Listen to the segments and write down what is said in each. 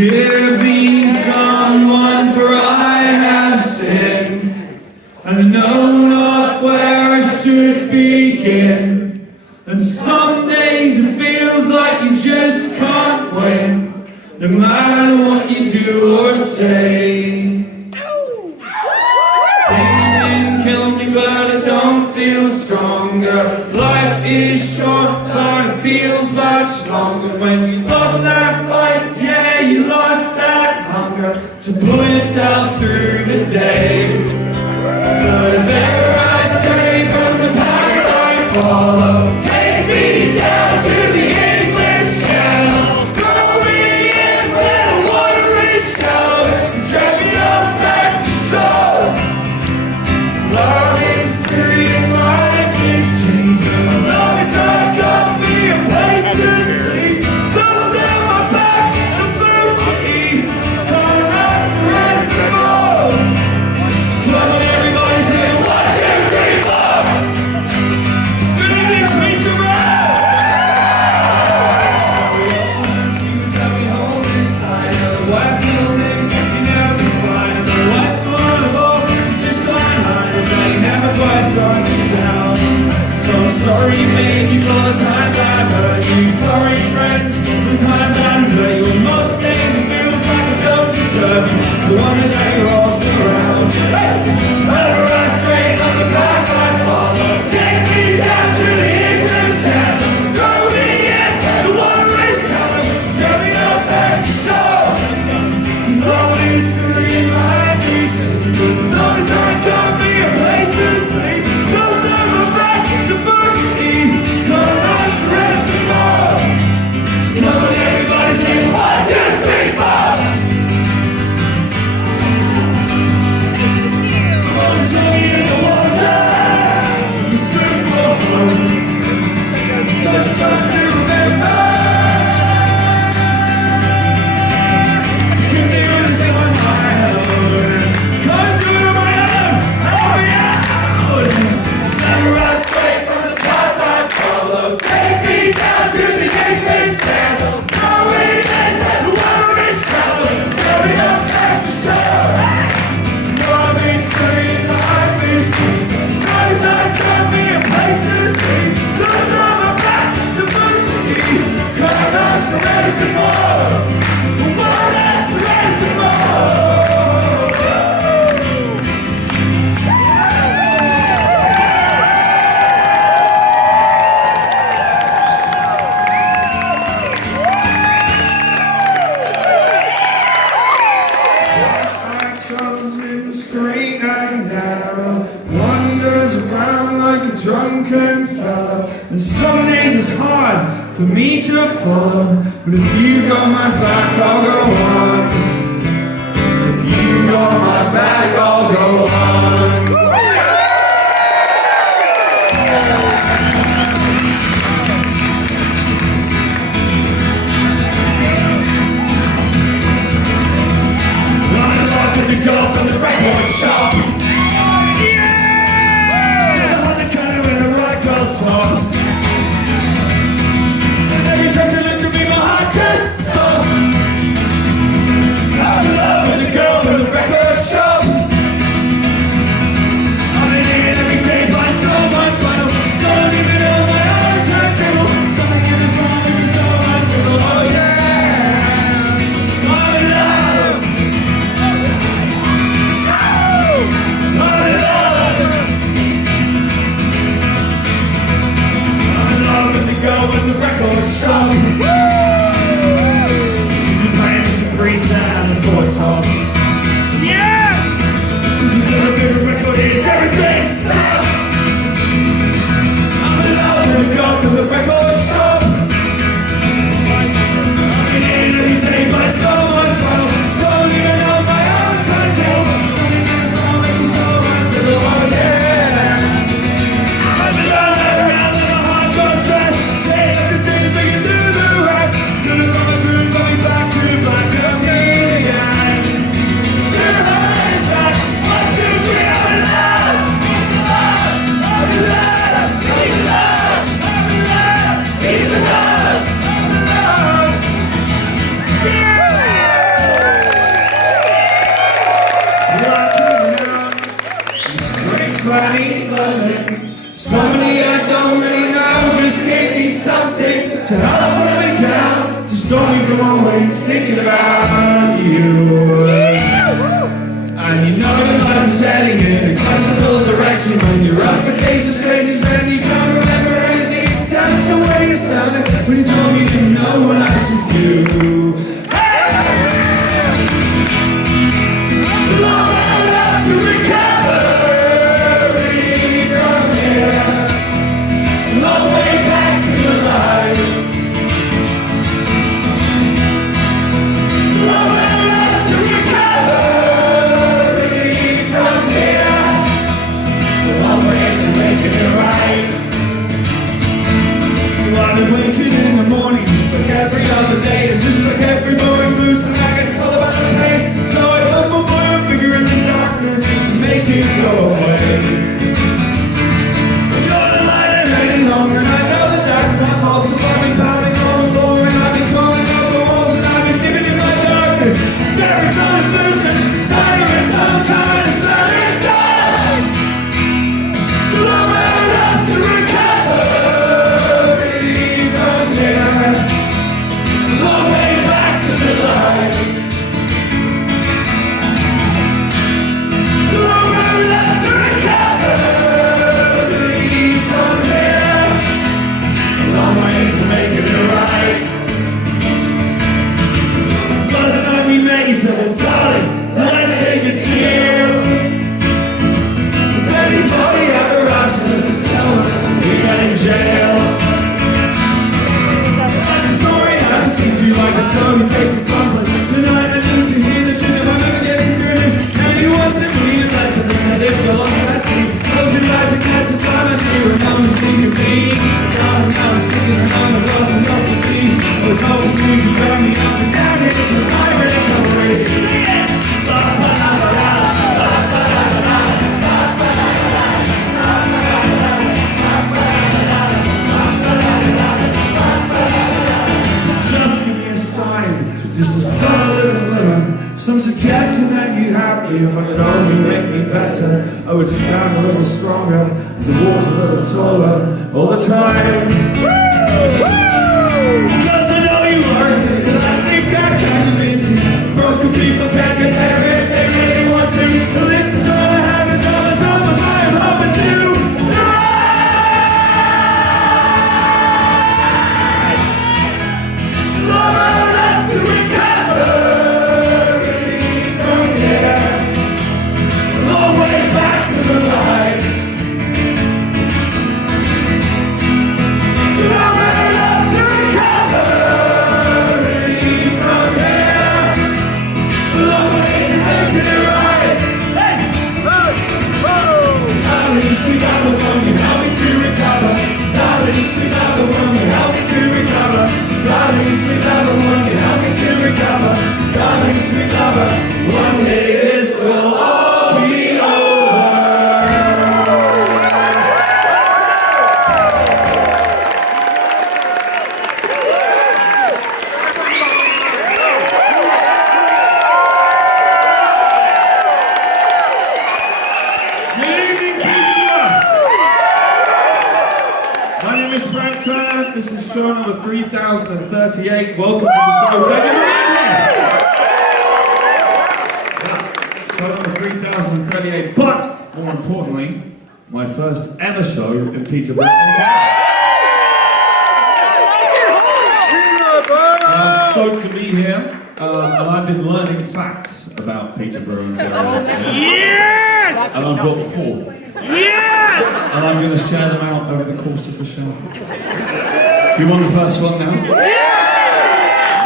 Give me someone, for I have sinned, and I know not where I should begin. And some days it feels like you just can't win, no matter what you do or say. Things didn't kill me, but I don't feel stronger. Life is short, but it feels much longer. When you lost that fight, yeah, you lost that hunger to pull yourself through the day. But if ever I stray from the path I follow, take me down to the English Channel, throw me in where the water is shallow, and drag me up back to shore. Love is free and life is cheap, as long as I got me a place to sleep, clothes on my back, some food to eat, can't ask for anything more. So come on everybody, say 1, 2, 3, 4. Good evening, sweet tomorrow. Secrets that we hold inside are the worst little things you never find. And the worst one of all, just behind is that you never quite start to sound. So I'm sorry, baby, for the times I've hurt you. Sorry, friends, for the times I've hurt you. And most days it feels like I don't deserve you. The wonder that you're all still around. Hey! Whenever I stray from the path I follow, take me down to the English Channel, throw me in the water is shallow, tell me up back to shore. Cause love is free and life is good, as long as I got me a place to sleep, clothes on my back, some food to eat, can't ask for anything more. So come on everybody, sing 1, 2, 3, 4. Come on and tell me in the water, it's good for home. It's just time to remember. Can you understand my mind? Can't do it on my own. Oh yeah. Never I stray from the path I follow. Take me down to the English Channel. Throw me in the water is shallow. Tell me I'm back to shore. Love is free and life is free, as long as I got me a place to sleep, clothes on my back, some food to eat, can't ask for anything more. Won't ask for anything more. I chose is straight and narrow, wanders around like a drunken fellow. And some days it's hard for me to follow, but if you got my back, I'll go on. If you got my back, I'll go on. I'm in love with the girl from the record shop. Yeah! On the counter in a record top. And every time she looks at me, my heart just stops. I'm in love with the girl from the record shop. I've been here every day, but it's so much fun. Don't even know to help slow me down, to stop me from always thinking about you. And you know that life is heading in a classical direction when you're up against the strangers and you can't remember anything except the way you sounded when you told me you didn't know what I should do. Hey! So long enough to recovery from here, a long way back to the light. So long enough to recovery from here, a long way to making it right. I've been waking in the morning just like every other day, and just like every morning blues and I get all about the pain. So I put my blue finger in the darkness and make it go away. But you're not lying any longer, and I know that that's my fault. So I've been pounding on the floor and I've been calling out the walls and I've been dipping in my darkness, staring on the bluesness, starting with some kind of starting stuff. So I'm out up to recover. Long way back to the light. So long way left to recovery from here. A long way to making it right. The first night we met, you said, darling, let's make a deal. If anybody ever asks us to tell them we get in jail. Like a stony faced accomplice. Tonight I need to hear the truth if I'm ever getting through this. Now you want to read a letter that said if you're lost at sea, close your eyes and catch a time and you remember think of me. Darling, I was thinking that I was lost and lost to be. I was hoping you could grab me up and down here to my recovery. Just a small little glimmer, some suggestion that you'd have me if I could only make me better. I would stand a little stronger, as the walls a little taller all the time. Because I know you are saying that I think I can convince you. Broken people can't get better if they really want to. But listen to all the habits of us all, but I am hoping to. One day this will all be over. Good evening, Peterborough. My name is Frank Turner. This is show number 3038. Welcome to the show. Thank you for being here. Show number 3038, but more importantly, my first ever show in Peterborough, Ontario. I'm stoked to be here, and I've been learning facts about Peterborough, Ontario today. Yes! And I've got 4. Yes! And I'm going to share them out over the course of the show. Do you want the first one now?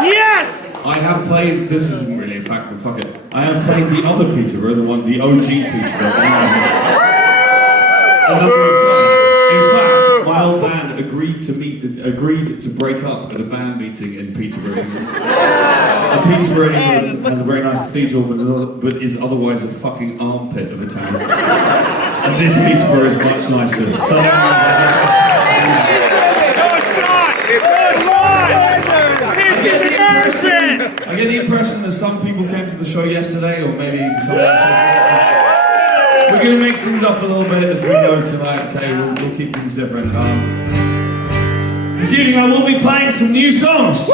Yes! I have played, this isn't really a fact, but fuck it. I have played the other Peterborough, the OG Peterborough, a number of times. In fact, my old band agreed to break up at a band meeting in Peterborough, England. And Peterborough, England has a very nice cathedral, but is otherwise a fucking armpit of a town. And this Peterborough is much nicer. So, I get the impression that some people came to the show yesterday, or maybe someone else. We're going to mix things up a little bit as we go tonight, okay? We'll keep things different. This evening I will be playing some new songs.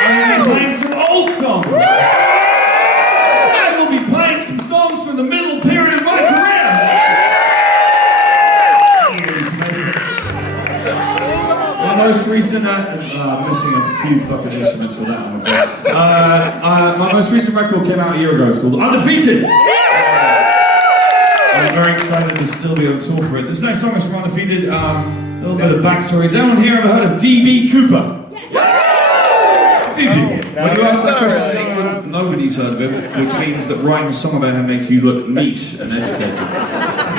I will be playing some old songs. I will be playing some songs from the middle period of my career. My most recent, missing a few fucking instruments for that, I'm afraid. My most recent record came out a year ago. It's called Undefeated. I'm very excited to still be on tour for it. This next song is from Undefeated. A little bit of backstory. Has anyone here ever heard of D.B. Cooper? A few people. When you ask that question in England, nobody's heard of him, which means that writing a song about him makes you look niche and educated.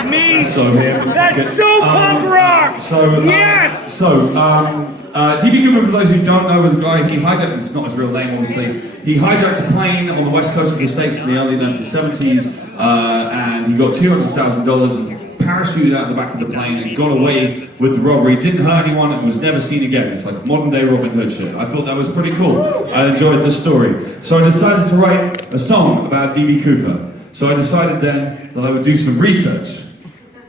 Me! So here, That's so punk rock! Yes! D.B. Cooper, for those who don't know, was a guy, he hijacked, it's not his real name obviously, he hijacked a plane on the west coast of the States in the early 1970s, and he got $200,000 and parachuted out the back of the plane and got away with the robbery, didn't hurt anyone and was never seen again. It's like modern day Robin Hood shit. I thought that was pretty cool. I enjoyed the story. So I decided to write a song about D.B. Cooper. So I decided then that I would do some research.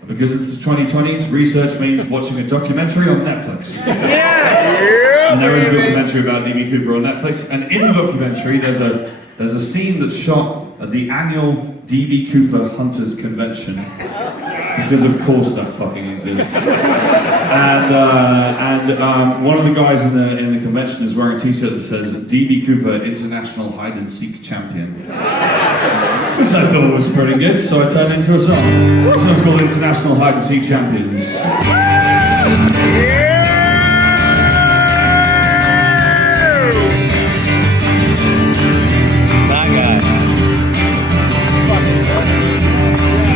Because it's the 2020s, research means watching a documentary on Netflix. Yeah! And there is a documentary about D.B. Cooper on Netflix, and in the documentary there's a scene that's shot at the annual D.B. Cooper Hunters Convention. Because of course that fucking exists. And one of the guys in the convention is wearing a t-shirt that says D.B. Cooper International Hide and Seek Champion. Which I thought was pretty good, so I turned it into a song. This song's called International Hide and Seek Champions.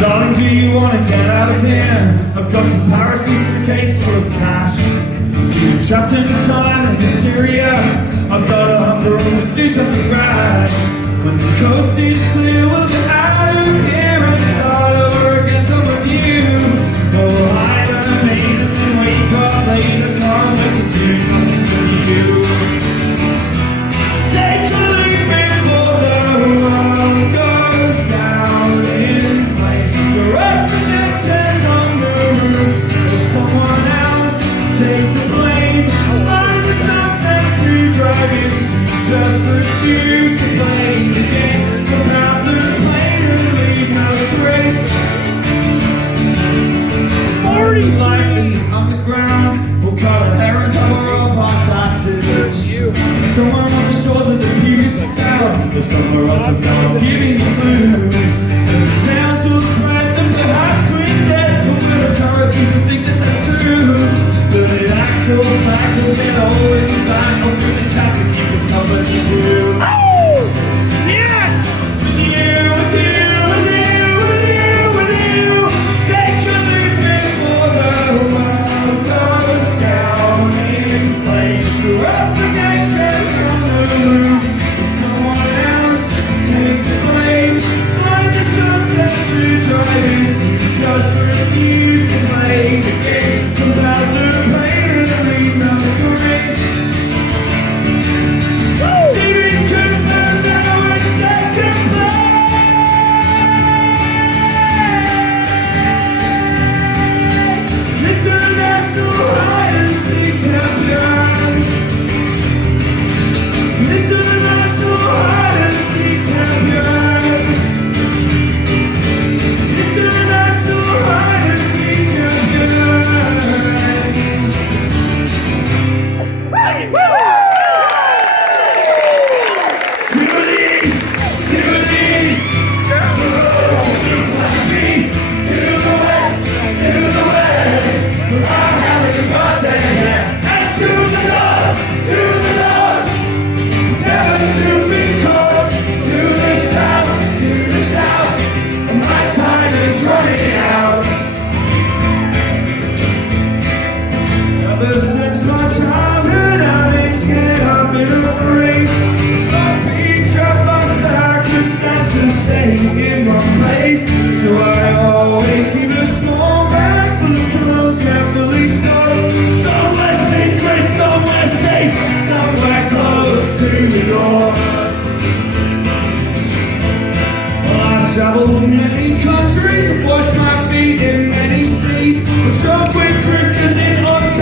Darling, do you want to get out of here? I've got some parachutes in a case full of cash. You're trapped in time and hysteria. I've got a hunger to do something rash. When the coast is clear, we'll get out of here and start over again somewhere new. Go hibernate and then wake up later. Can't wait to do something with you. Take a leap before the world goes down in flames. The rest of the chest on the roof. There's someone else to take the blame. Like the sunset to dragons, just refuse to play the game. Jump out the plane and leave no trace. 40 life in the underground. We'll cut our hair and cover up our tattoos. Somewhere on the shores of the Puget Sound, there's somewhere else I'm not giving you clues. And the towns will spread them perhaps we're dead. But we're encouraging to think that that's true. But in actual fact, we'll get always back. Open the cat to keep us company too. Oh! Yes! With you, with you, with you, with you, with you. Take a leap before the world goes down in flames. The rest of the chest on the roof. There's no one else to take the blame. Like the sunset to drive into, just refuse to play the game. Without the pain and leave no disgrace. D.B. Cooper now in second place. International hide and seek champions. International hide and seek champions. International hide and seek champions. To the east, to the east. To the west, to the west. I haven't got there. And to the north, to the north. Never to be caught. To the south, to the south. My time is running out. Ever since my childhood, I've been scared, I've been afraid. I've been trapped by circumstances, staying in one place. So I always keep a small bag full of clothes, carefully stowed. Somewhere secret, somewhere safe, somewhere close to the door. Well, I've traveled many countries, I've washed my feet in many seas. I've drunk with drifters in Ontario.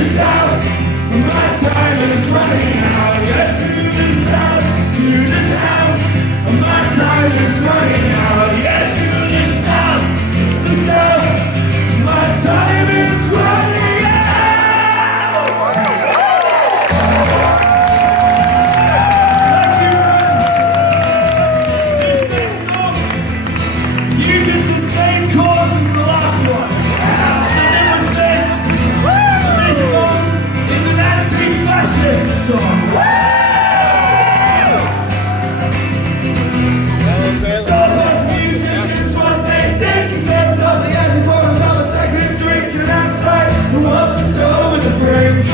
the south. My time is running out. Yeah, to the south, to the south. My time is running out. Yeah, to the south, to the south. My time is running out. Thank you, friends. This next song uses the same chords as the last one. The difference is, this song is an anti-fascist song. Stop us musicians, what they think is that something as important as a second drinking outside the world's over the brink.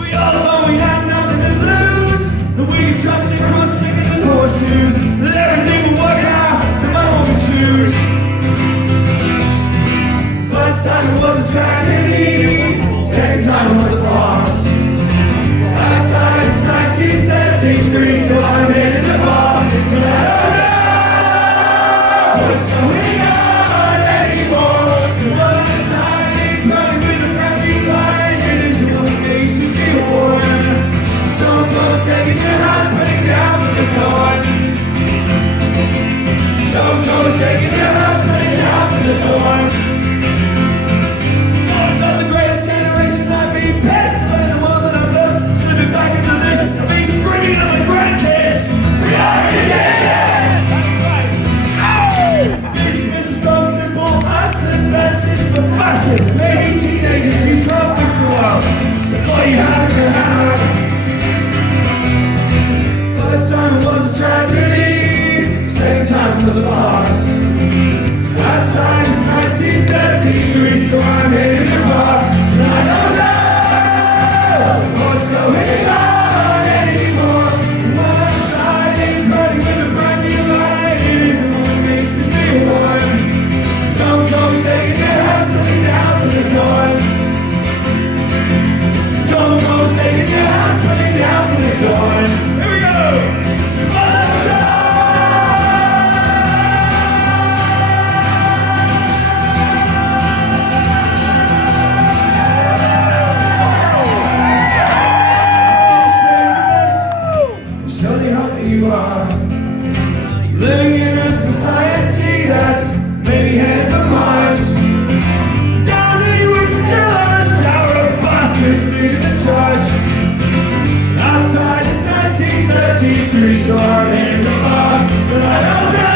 We all thought we had nothing to lose, that we trusted cross fingers and horseshoes, that everything would work out no matter what we choose. First time it was a tragedy, second time it was a farce. Outside it's 1933, still I'm in the bar, but I don't know what's going on anymore. One side is running with a brand new line, it is the one that makes you feel warm. Some folks taking your house, putting down for the torn. Some folks taking your house, putting down for the torn. Boys of the greatest generation, I'd be pissed when the world that I've built, slipping back into this, I'd be screaming at my grandkids. We are ridiculous! That's right. This is a strong, simple answer, it's for fascists, maybe teenagers who can't fix the world. That's all you have is your hand. First time it was a tragedy, second time it was a farce. Last time it's 1933, still I'm here in the bar, and I don't know what's going on anymore. One side is running with a brand new line, it isn't what it makes me feel warm. Some folks taking their house, putting down for the torn. Some folks taking their house, putting down for the torn. Here we go! Surely hope that you are living in a society that's maybe headed for Mars. Down here we still have a shower of bastards leading the charge. Outside it's 1933, storm in the bar, but I don't know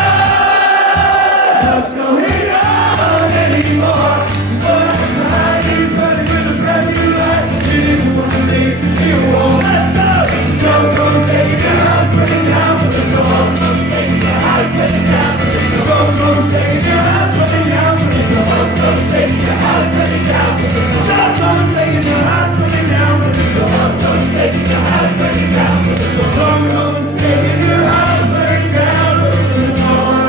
what's going on anymore. But tonight is running with a brand new light. It isn't what it makes me feel warm. Let's go! Don't go taking your house, putting down for the torn. Don't taking your house, putting down for the torn. Don't go taking your house, putting down for the torn. Don't taking your house, putting down for the torn. Don't go taking your house, putting down for the torn. Don't taking your house, putting down for the torn. Don't go taking your house, putting down for the torn.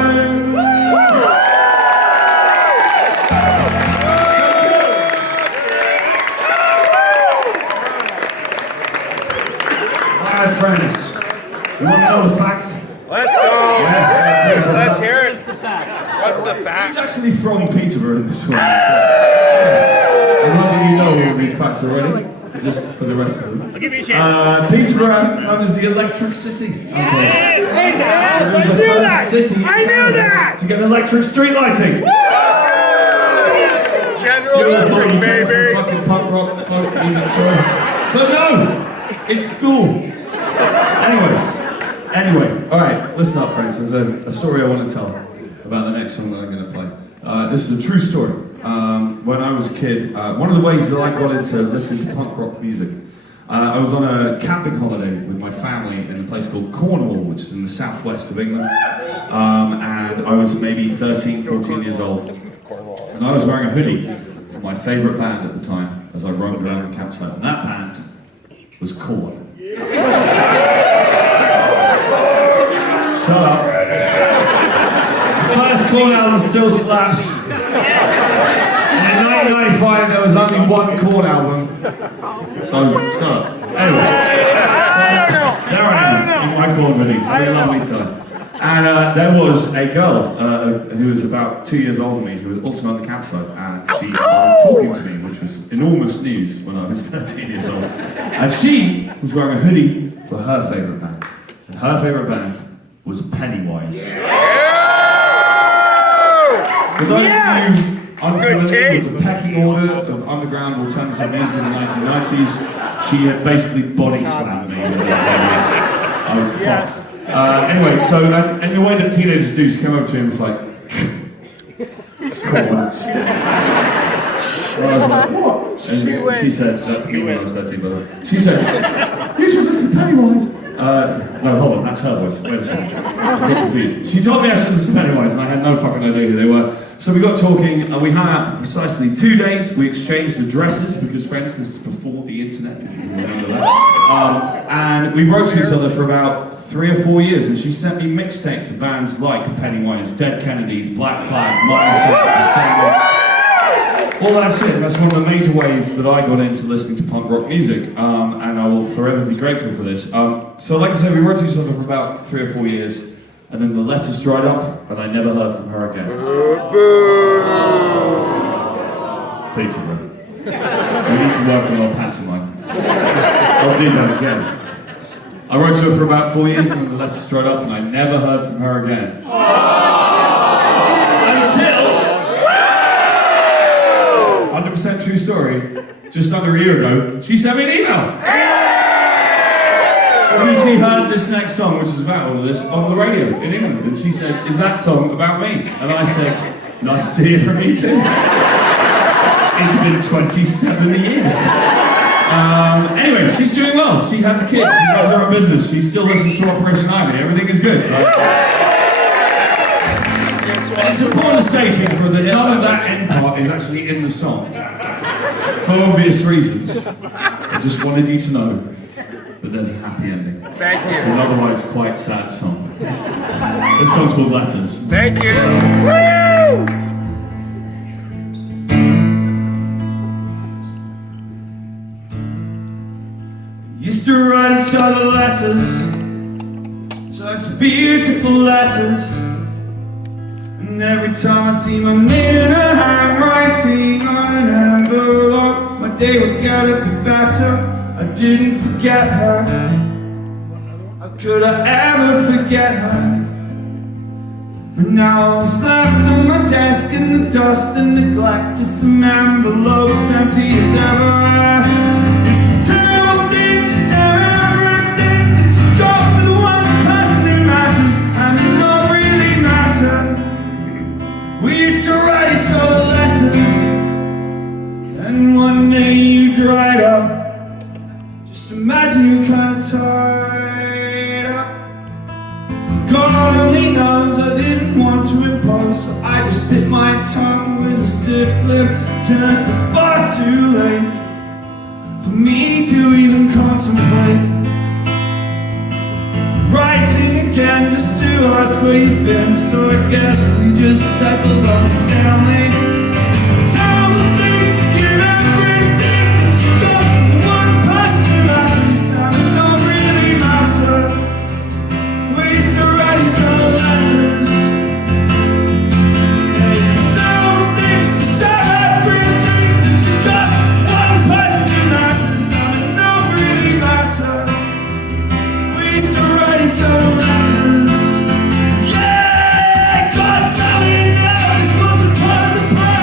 Alright, friends, you want to know the fact? Let's go! Yeah. Let's hear it! What's the fact? It's actually from Peterborough, this one. I'm hoping you know all these facts already, just for the rest of them. I'll give you a chance. Peterborough, known as the Electric City. I'm told. This was the I knew first that! city in I knew Canada that! to get electric street lighting. General You Electric, came from baby! fucking punk rock, folk music show. But no, it's school. Anyway, all right, listen up, friends. There's a story I want to tell about the next song that I'm going to play. This is a true story. When I was a kid, one of the ways that I got into listening to punk rock music, I was on a camping holiday with my family in a place called Cornwall, which is in the southwest of England. And I was maybe 13, 14 years old. And I was wearing a hoodie for my favourite band at the time as I roamed around the campsite. And that band was Korn. Shut up. The first Korn album still slaps. And in 1995 there was only one Korn album. So, shut up. Anyway. There I am in my Korn hoodie. Having a lovely time. And there was a girl who was about 2 years older than me who was also on the campsite, and she started talking to me, which was enormous news when I was 13 years old. And she was wearing a hoodie for her favourite band. And her favourite band was Pennywise. For those of you unfamiliar with the pecking order of underground alternative music in the 1990s, she had basically body slammed me with that. I was fucked. Anyway, so in the way that teenagers do, she came over to me and was like, "Come on." And I was like, "What?" And she said, that's me when I was 13, by the way. She said, "You should listen to Pennywise." No, hold on, that's her voice. Wait a second. I got confused. She told me I should listen to Pennywise, and I had no fucking idea who they were. So we got talking, and we hung out for precisely 2 days. We exchanged addresses, because friends, this is before the internet, if you can remember that. And we wrote to each other for about 3 or 4 years, and she sent me mixtapes of bands like Pennywise, Dead Kennedys, Black Flag, Minor Threat, Descendants, all that shit. And that's one of the major ways that I got into listening to punk rock music, and I will forever be grateful for this. So like I said, we wrote to each other for about 3 or 4 years, and then the letters dried up, and I never heard from her again. Peterborough. We need to work on our pantomime. I'll do that again. I wrote to her for about 4 years, and then the letters dried up, and I never heard from her again. Until 100% true story, just under a year ago, she sent me an email. Obviously heard this next song, which is about all of this, on the radio in England, and she said, "Is that song about me?" And I said, "Nice to hear from you too." It's been 27 years. Anyway, she's doing well. She has a kid, she runs her own business, she still listens to Operation Ivy, everything is good, right? And it's important to say, Peterborough, that none of that end part is actually in the song. For obvious reasons. I just wanted you to know that there's a happy ending. Thank you. To an otherwise quite sad song. This song's called Letters. Thank you. Woo! Used to write each other letters, such beautiful letters. And every time I see my name in her handwriting on an envelope, my day would get a bit better. I didn't forget her. How could I ever forget her? But now all that's left on my desk in the dust and neglect is some envelopes empty as ever. It's a terrible thing to share everything that you got with the one person who matters, and it don't really matter. We used to write each other letters, and one day you dried up. Just imagine you kind of tied up. God only knows I didn't want to impose, so I just bit my tongue with a stiff lip. Turned it's far too late for me to even contemplate writing again just to ask where you've been. So I guess we just settled on stalemate. It's a terrible thing to give everything that you got to one person who matters, and it don't really matter. We used to write each other letters. Yeah, it's a terrible thing to share everything that you got to one person who matters, and it don't really matter. We used to write each other letters. Yeah, God tell me now this wasn't part of the plan.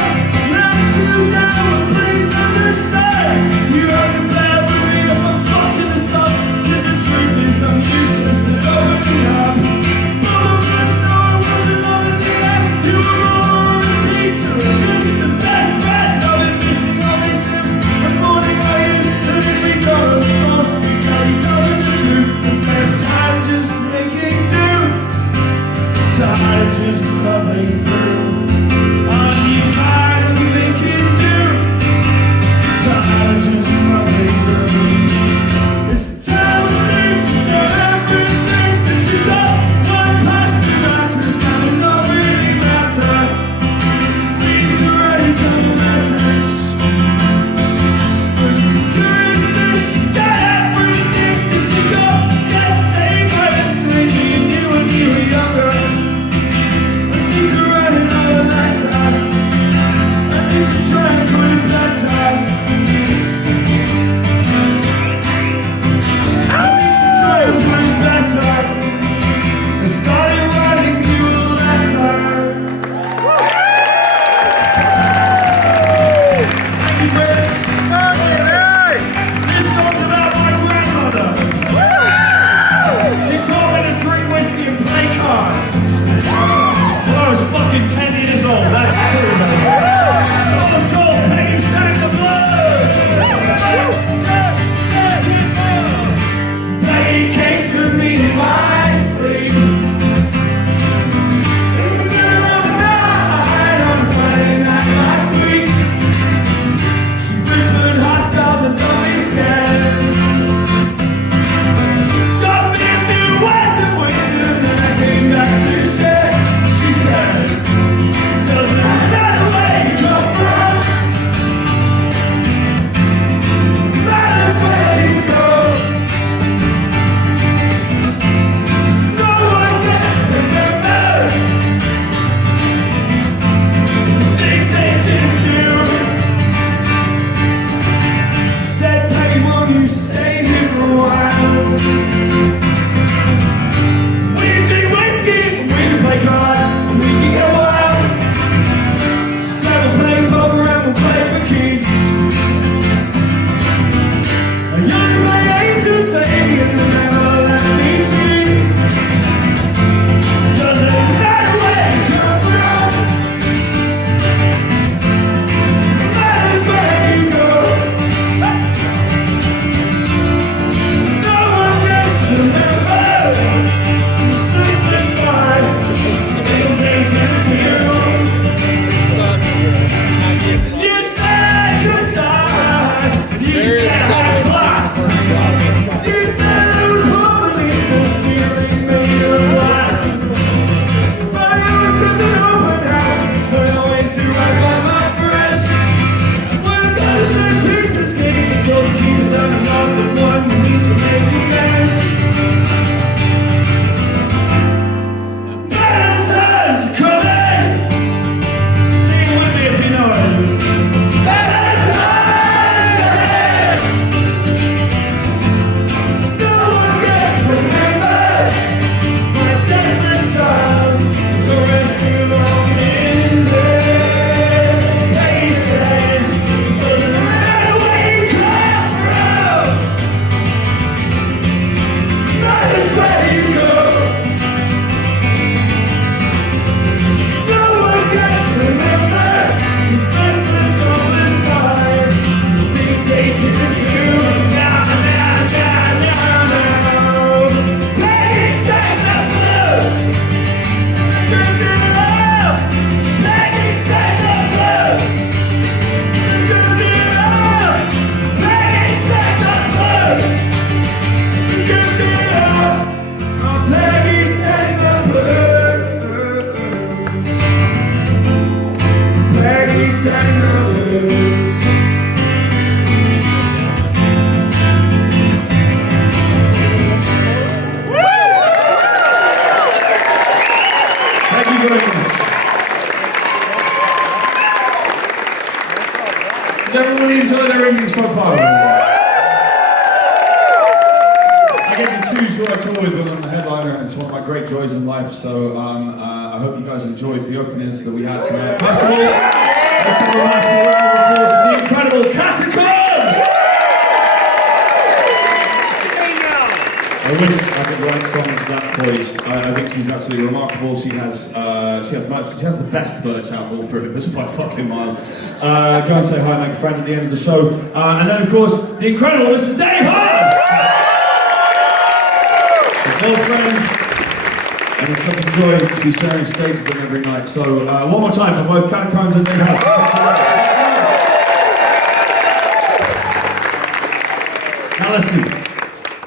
Did everybody enjoy their evening so far? I get to choose who I tour with when I'm the headliner, and it's one of my great joys in life. So I hope you guys enjoyed the openings that we had tonight. First of all, let's have a nice round of applause for the incredible Katacombs! Which I think Ire Song to that voice. I think she's absolutely remarkable. She has the best voice out of all three of us by fucking miles. Go and say hi, make a friend at the end of the show. And then of course, the incredible Mr. Dave Hause! His old friend. And it's such a joy to be sharing stage with them every night. So one more time for both Katacombs and Dave Hause. Now listen.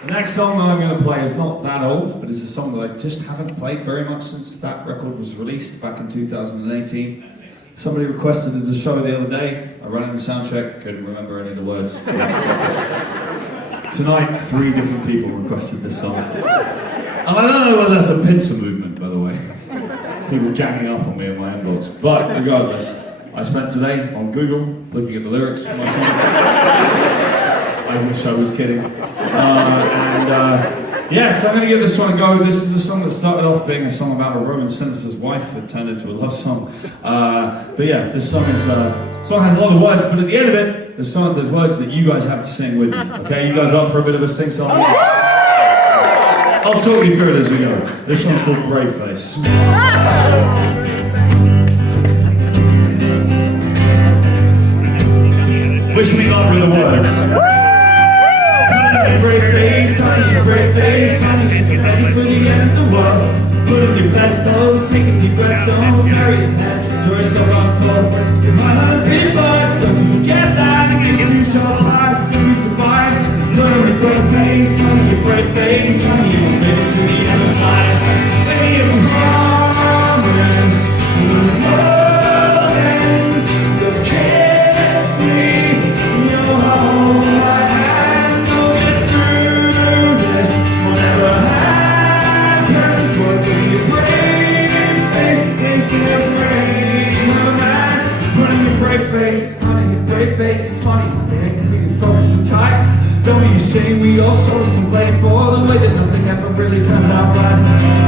The next song that I'm going to play is not that old, but it's a song that I just haven't played very much since that record was released back in 2018. Somebody requested it to show the other day. I ran in the sound check, couldn't remember any of the words. Tonight, 3 different people requested this song. And I don't know whether that's a pincer movement, by the way. People ganging up on me in my inbox. But regardless, I spent today on Google looking at the lyrics for my song. I wish I was kidding. Yes, I'm going to give this one a go. This is a song that started off being a song about a Roman senator's wife that turned into a love song. But yeah, this song has a lot of words, but at the end of it, there's words that you guys have to sing with me. Okay, you guys up for a bit of a sing song? I'll talk you through it as we go. This one's called Brave Face. Wish me luck with the words. Brave face, honey, brave face, honey, get ready for the end of the world. Put on your best clothes, take a deep breath, don't bury your head, throw yourself out tall. You might not be, but don't you forget that. This is your past, and you survive. Put on your brave face, honey, your brave face, honey, you'll make it to the other side. Lay your promise, when the world ends, you'll kiss me, you'll hold my hand. Face is funny, they can be focused and tight. Don't be ashamed, we all stole some blame for the way that nothing ever really turns out right.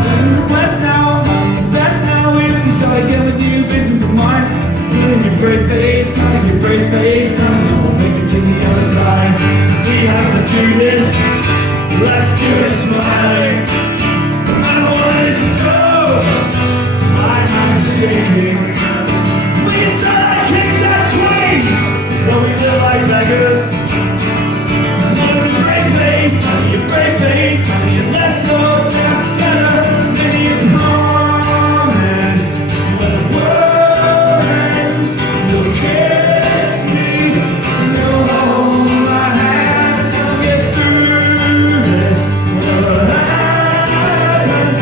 Living the West now, it's best now. If we start again with new visions of mine, feeling your brave face, honey, your brave face, honey, we'll make it to the other side. If we have to do this, let's do it smiling. No matter what is slow, my eyes are shaking. We can tell our kicks that queens. Don't we live like beggars? Put on your brave face, honey, your brave face, honey, and let's go down together. Make you promise when the world ends, you'll kiss me, you'll hold my hand, and we'll get through this. Whatever happens,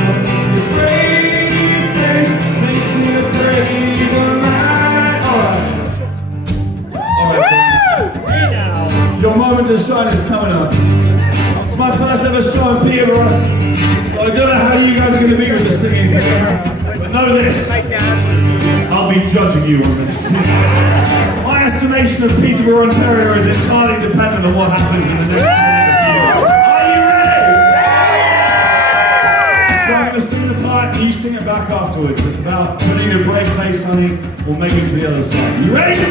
your brave face makes me a braver man. Your moment to shine is coming up. It's my first ever show in Peterborough, so I don't know how you guys are going to be with this singing thing. But know this, I'll be judging you on this. My estimation of Peterborough, Ontario is entirely dependent on what happens in the next minute of music. Are you ready? So I'm going to sing the part and you sing it back afterwards. It's about putting your brave face, honey, we'll make it to the other side. You ready?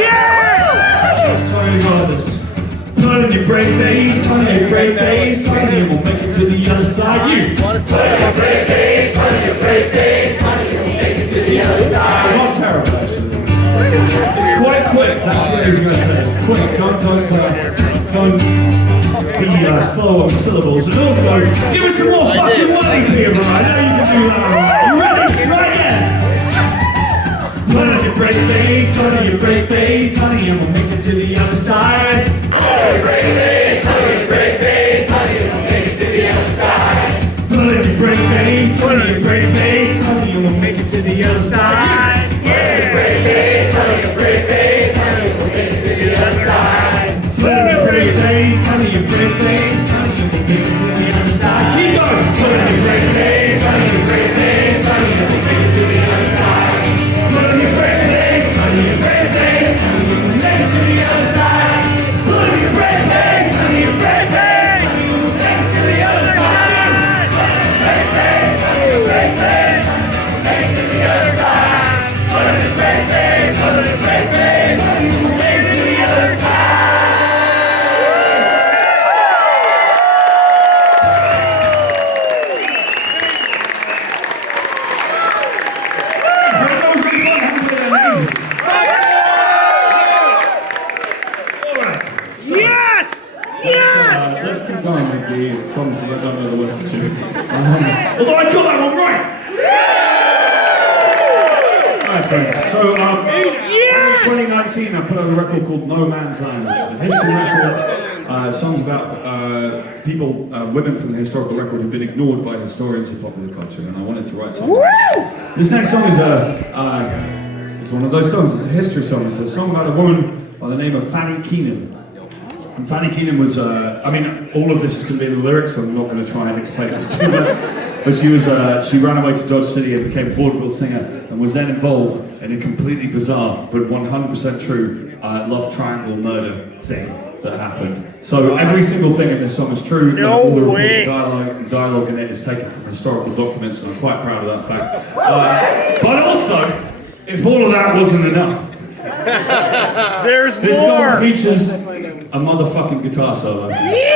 Yeah! So I'm going to go like this. Put on your brave face, honey, your brave face, honey, and we'll make it to the other side. You! Put on your brave face, honey, your brave face, honey, and we'll make it to the other side. Not terrible, actually. It's quite quick, that's what I was going to say. It's quick, don't be slow on the syllables. And also, give us some more fucking money, Peterborough. I know you can do that. You ready? Try again! Put on your brave face, honey, your brave face, honey, and we'll make it to the other side. Put on your brave face, honey, your brave face, honey, and we'll make it to the other side. Put on your brave face, honey, your brave face, honey, and we'll make it to the other side. Put on your brave face, honey, your brave face, honey, and we'll make it to the other side. Put on your brave face, honey, your brave face, honey, and we'll make it to the other side. Keep going. Put on your brave face, honey, your brave face, honey, and we'll make it to the other side. Put on your brave face, honey, your brave face, honey, and we'll make it to the other side. Yes! Let's keep going with the songs that I don't know the words to. Although I got that one right! Alright friends, so in 2019 I put out a record called No Man's Land, which is a history record. Songs about people, women from the historical record who've been ignored by historians of popular culture, and I wanted to write songs. This next song is it's one of those songs. It's a history song. It's a song about a woman by the name of Fanny Keenan. And Fanny Keenan was, I mean, all of this is going to be in the lyrics, so I'm not going to try and explain this too much. But she ran away to Dodge City and became a vaudeville singer, and was then involved in a completely bizarre but 100% true love triangle murder thing that happened. So every single thing in this song is true. No all the way. dialogue in it is taken from historical documents, and I'm quite proud of that fact. But also, if all of that wasn't enough, There's this more. song features a motherfucking guitar solo. Yes!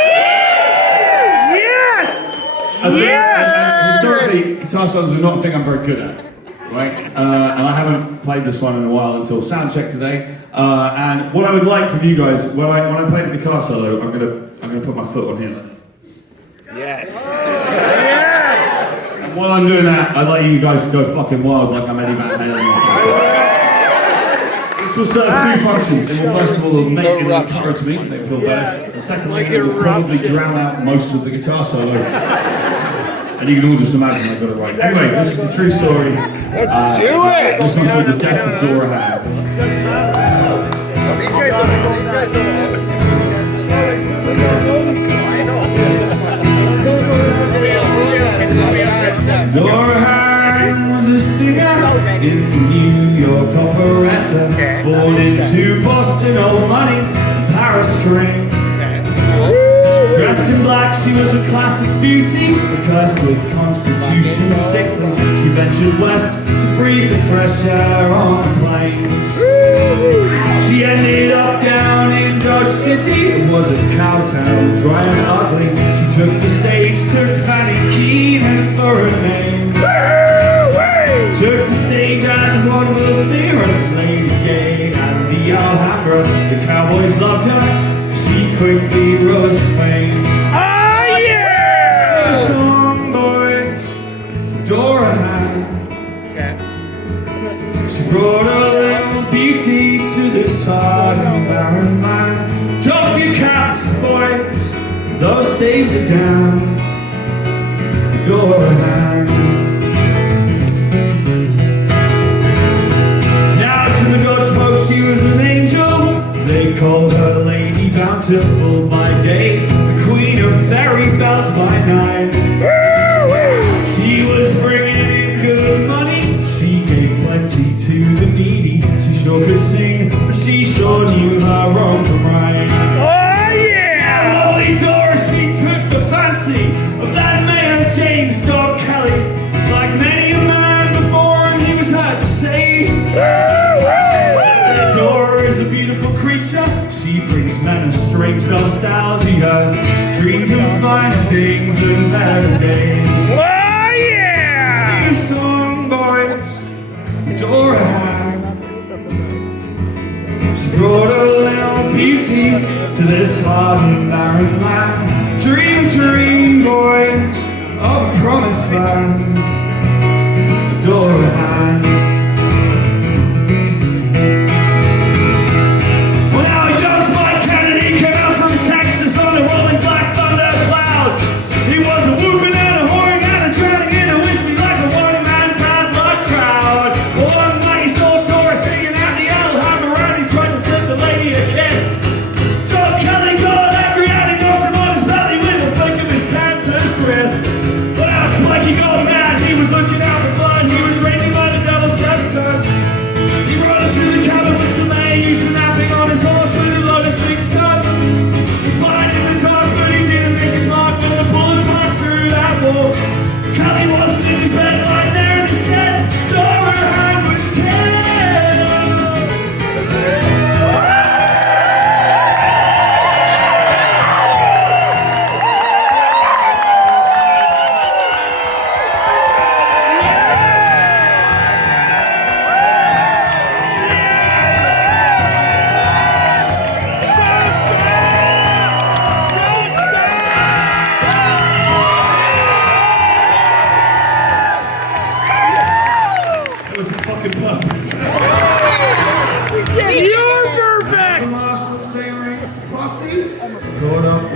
Historically, guitar solos are not a thing I'm very good at, right? And I haven't played this one in a while until soundcheck today. And what I would like from you guys, when I play the guitar solo, I'm gonna put my foot on here. Yes. And while I'm doing that, I'd like you guys to go fucking wild like I'm Eddie Van Halen or something. This will serve two functions. It will first of all make it encourage me, make me feel better. And secondly, it will probably drown out most of the guitar solo. And you can all just imagine I got it right. Anyway, this is the true story. Let's do it! This one's called The Death of Dora Hag. These guys don't Dora Hag was a singer in the New York operetta, born into Boston, old money, Paris string. Dressed in black, she was a classic beauty, cursed with constitution sickly. She ventured west to breathe the fresh air on the plains. She ended up down in Dodge City. It was a cow town, dry and ugly. She took the stage, took Fanny Keenan for her name. Took the stage and one was there, Lady Gay and the Alhambra. The cowboys loved her. She quickly rose to fame. Oh yeah! Sing a song, boys, for Dora Hag. She brought a little beauty to this hard and barren land. Tough your caps, boys, those saved it down for Dora Hag. Now to the Dutch folks, she was an angel. They called her Lady Bountiful by day, the Queen of Fairy Bells by night. She was bringing in good money. She gave plenty to the needy. She sure could sing, but she sure knew her wrong from right. Oh yeah! Lovely Dora, she took the fancy of that man James Dog Kelly. Like many a man before him, he was hard to say. Dora is a beautiful creature. She brings men a strange nostalgia, dreams of fine things and better days. Oh yeah! Sing a song, boys, for Dora Hag. She brought a little beauty to this hard and barren land. Dream, dream, boys, of a promised land. Dora Hag. Well, now a young Spike Kennedy came out from Texas on the rolling black thunder cloud. He was a whooping and a whoring and a drowning in a whiskey like a one-man bad luck crowd. Well, one night he saw Dora singing at the Alhambra and he tried to slip the lady a kiss. So Kelly got angry and he knocked him on his belly with a flick of his pants and his wrist. Well, now Spikey got mad.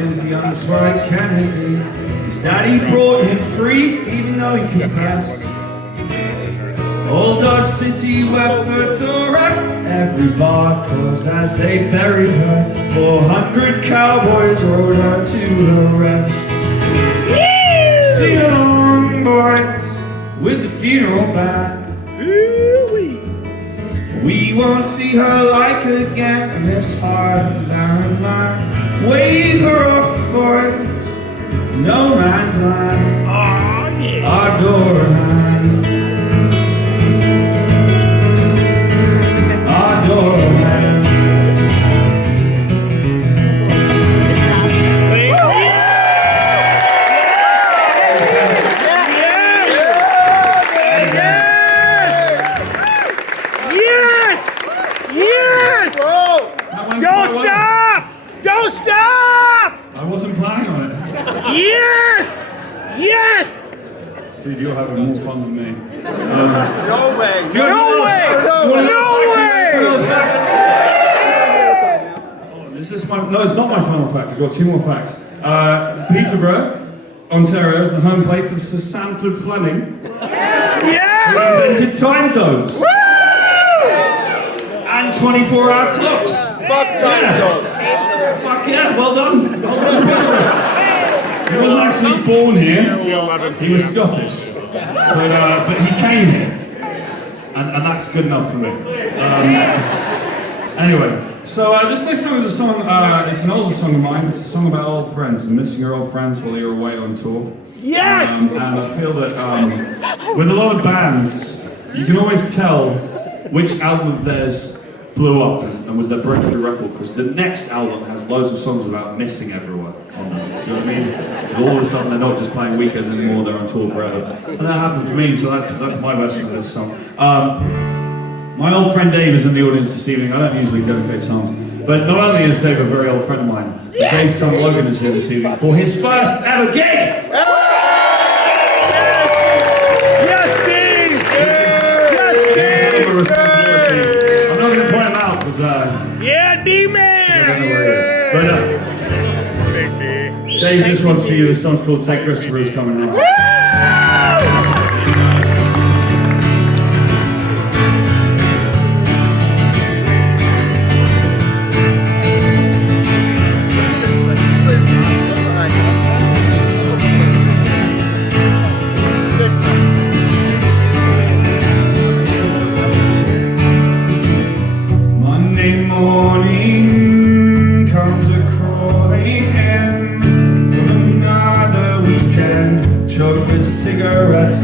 with young Spike Kennedy. His daddy brought him free, even though he confessed. Old Dodge City wept for Dora. Every bar closed as they buried her. 400 cowboys rode her to her rest. Sing along, boys, with the funeral band. We won't see her like again in this hard, barren land. Wave her off, boys, to no man's land. Our Dora land. Our Dora land. Don't stop! Don't stop! I wasn't planning on it. Yes! Yes! Dude, you're having more fun than me. No way. No way! No way! This is my, no, it's not my final fact. I've got two more facts. Peterborough, Ontario is the home place of Sir Sanford Fleming, who Yeah! invented time zones Woo! and 24-hour clocks. Fuck time zones. Fuck yeah, well done. Well done, Peterborough. He wasn't actually born here. He was Scottish, but he came here, and that's good enough for me. Anyway. So this next song is a song, it's an older song of mine. It's a song about old friends and missing your old friends while you're away on tour. Yes! And I feel that with a lot of bands, you can always tell which album of theirs blew up and was their breakthrough record, because the next album has loads of songs about missing everyone on them. Do you know what I mean? So all of a sudden they're not just playing weekends anymore, they're on tour forever. And that happened for me, so that's my version of this song. My old friend Dave is in the audience this evening. I don't usually dedicate songs, but not only is Dave a very old friend of mine, but Dave's son Logan is here this evening for his first ever gig! Yes, Dave! Yes, A responsibility. I'm not going to point him out because Yeah, D-Man! I don't know where he is. But Dave, this one's for you. This song's called St. Christopher is Coming Home. Monday morning comes a crawling in from another weekend, choked with cigarettes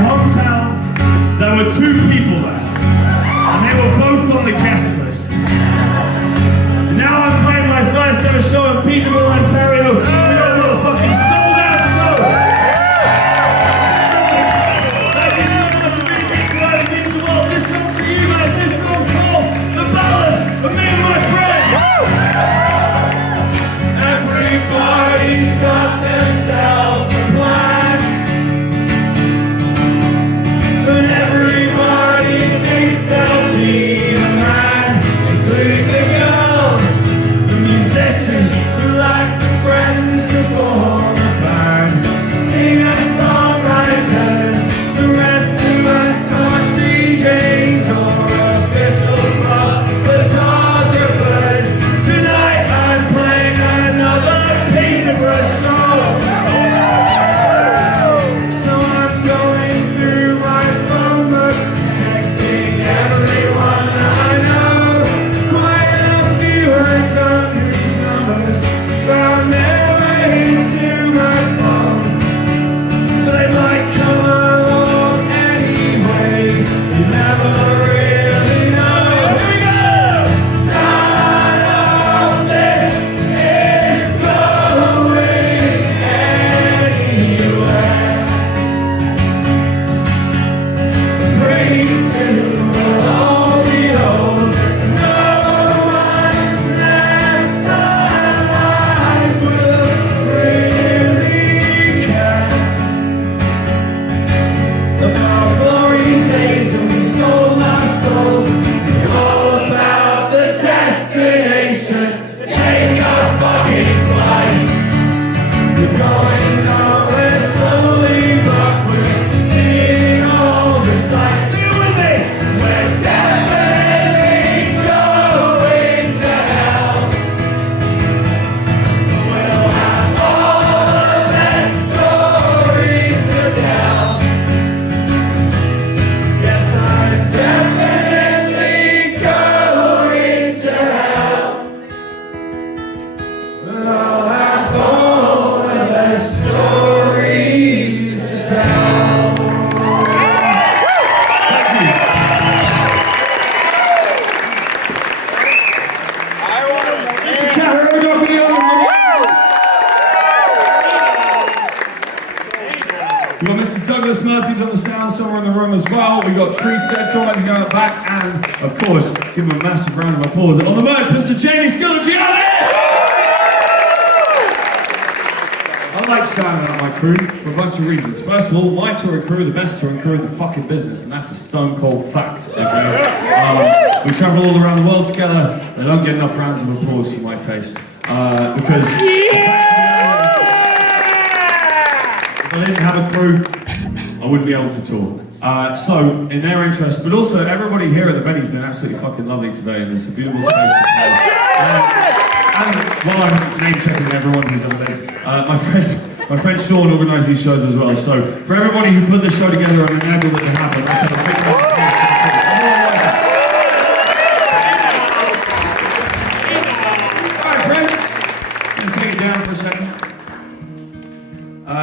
hometown, there were two people there, and they were both on the guest list. And now I'm playing my first ever show in Peterborough, Ontario. We got a motherfucking sold out show. Thank you so much for being here tonight. It means the world. This song's for you guys. This song's called The Ballad of Me and My Friends. Everybody's got themselves a plan, but everybody thinks they'll be the man, including the girls, the musicians who like the friends to form a band, singers, songwriters, the rest of us are DJs or official club photographers. Tonight I'm playing another Peterborough show. So I'm going through my phone book, texting everyone I know. Quite a few I don't whose numbers found their way to my phone. They might come along anyway. You never really know. Here we go! None of this is going anywhere. Pretty soon we'll all be old. No one left alive will really care about glory days when we sold our souls. It's all about the destination. Take a fucking flight. We're going nowhere slowly, but we're seeing all the sights. Stay with me. We're definitely going to hell. We'll have all the best stories to tell. Yes, I'm definitely going to hell. I'll have all the best stories to tell. We've got Mr. Douglas Murphy's on the sound somewhere in the room as well. We've got Tree Stead going at the back, and of course, give him a massive round of applause. On the merch, Mr. Jamie Skilligianis! I like shouting out my crew for a bunch of reasons. First of all, my touring crew, the best touring crew in the fucking business, and that's a stone cold fact. Okay? We travel all around the world together. They don't get enough rounds of applause for my taste. Because the fact of the matter is, if I didn't have a crew, I wouldn't be able to tour. So, in their interest, but also everybody here at the venue's been absolutely fucking lovely today, and it's a beautiful space to play. And while I'm name checking everyone who's ever there, my friend Sean organised these shows as well. So, for everybody who put this show together and enabled it to happen, let's have a big round of applause. Alright, friends, I'm gonna take it down for a second.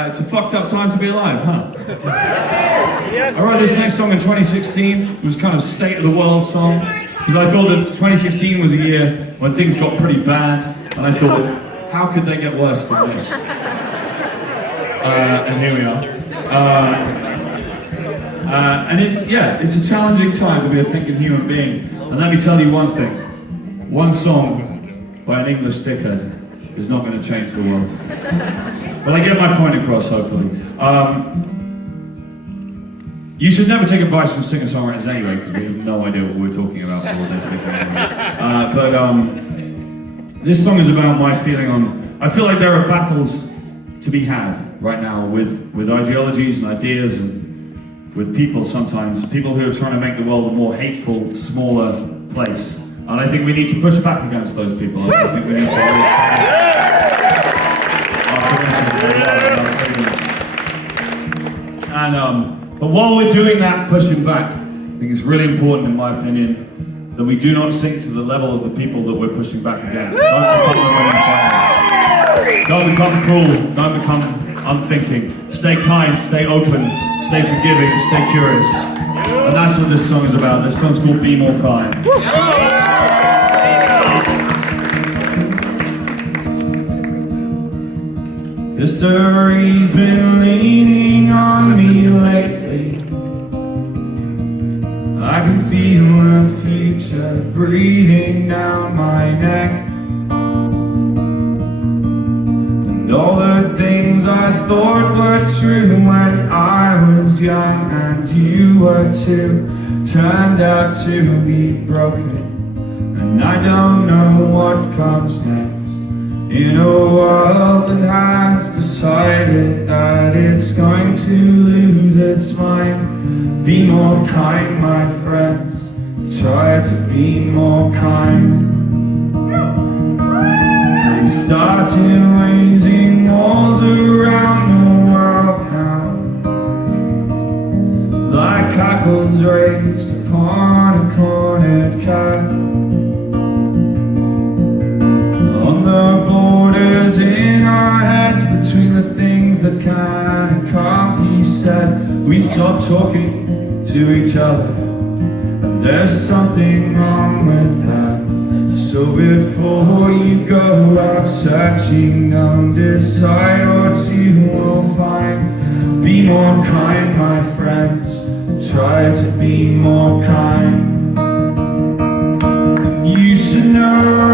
It's a fucked up time to be alive, huh? Yes. I wrote this next song in 2016. It was kind of state of the world song because I thought that 2016 was a year when things got pretty bad, and I thought, how could they get worse than this? And here we are. And it's a challenging time to be a thinking human being. And let me tell you one thing: one song by an English dickhead is not going to change the world. But I get my point across, hopefully. You should never take advice from singer-songwriters anyway, because we have no idea what we're talking about for this big anyway. But this song is about my feeling on... I feel like there are battles to be had right now with ideologies and ideas and with people sometimes. People who are trying to make the world a more hateful, smaller place. And I think we need to push back against those people. I think we need to raise our preventions and our freedoms. And but while we're doing that, pushing back, I think it's really important, in my opinion, that we do not sink to the level of the people that we're pushing back against. Don't become cruel, don't become unthinking. Stay kind, stay open, stay forgiving, and stay curious. And that's what this song is about. This song's called Be More Kind. History's been leaning on me lately. I can feel the future breathing down my neck. And all the things I thought were true when I was young and you were too, turned out to be broken. And I don't know what comes next. In a world that has decided that it's going to lose its mind. Be more kind, my friends. Try to be more kind. I'm starting raising walls around the world now, like cockles raised upon a cornered cat. On the borders in our heads between the things that can and can't be said, we stop talking to each other, and there's something wrong with that. So before you go out searching, don't decide what you will find. Be more kind, my friends. Try to be more kind. You should know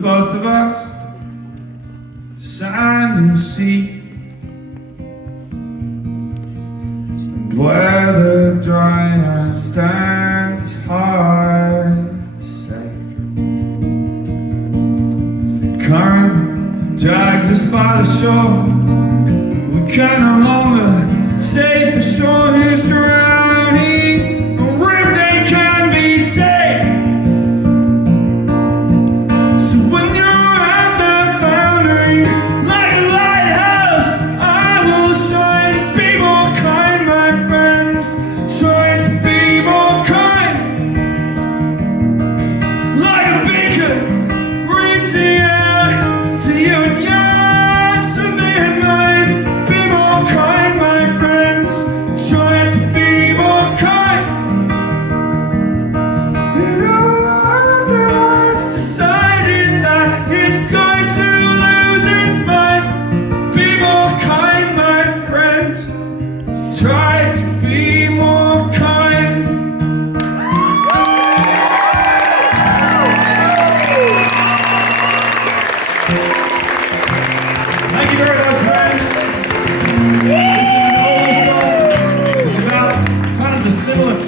both of us to sand and sea, and where the dry land stands is hard to say. As the current drags us by the shore, we can no longer say for sure who's drowning or if they can be saved.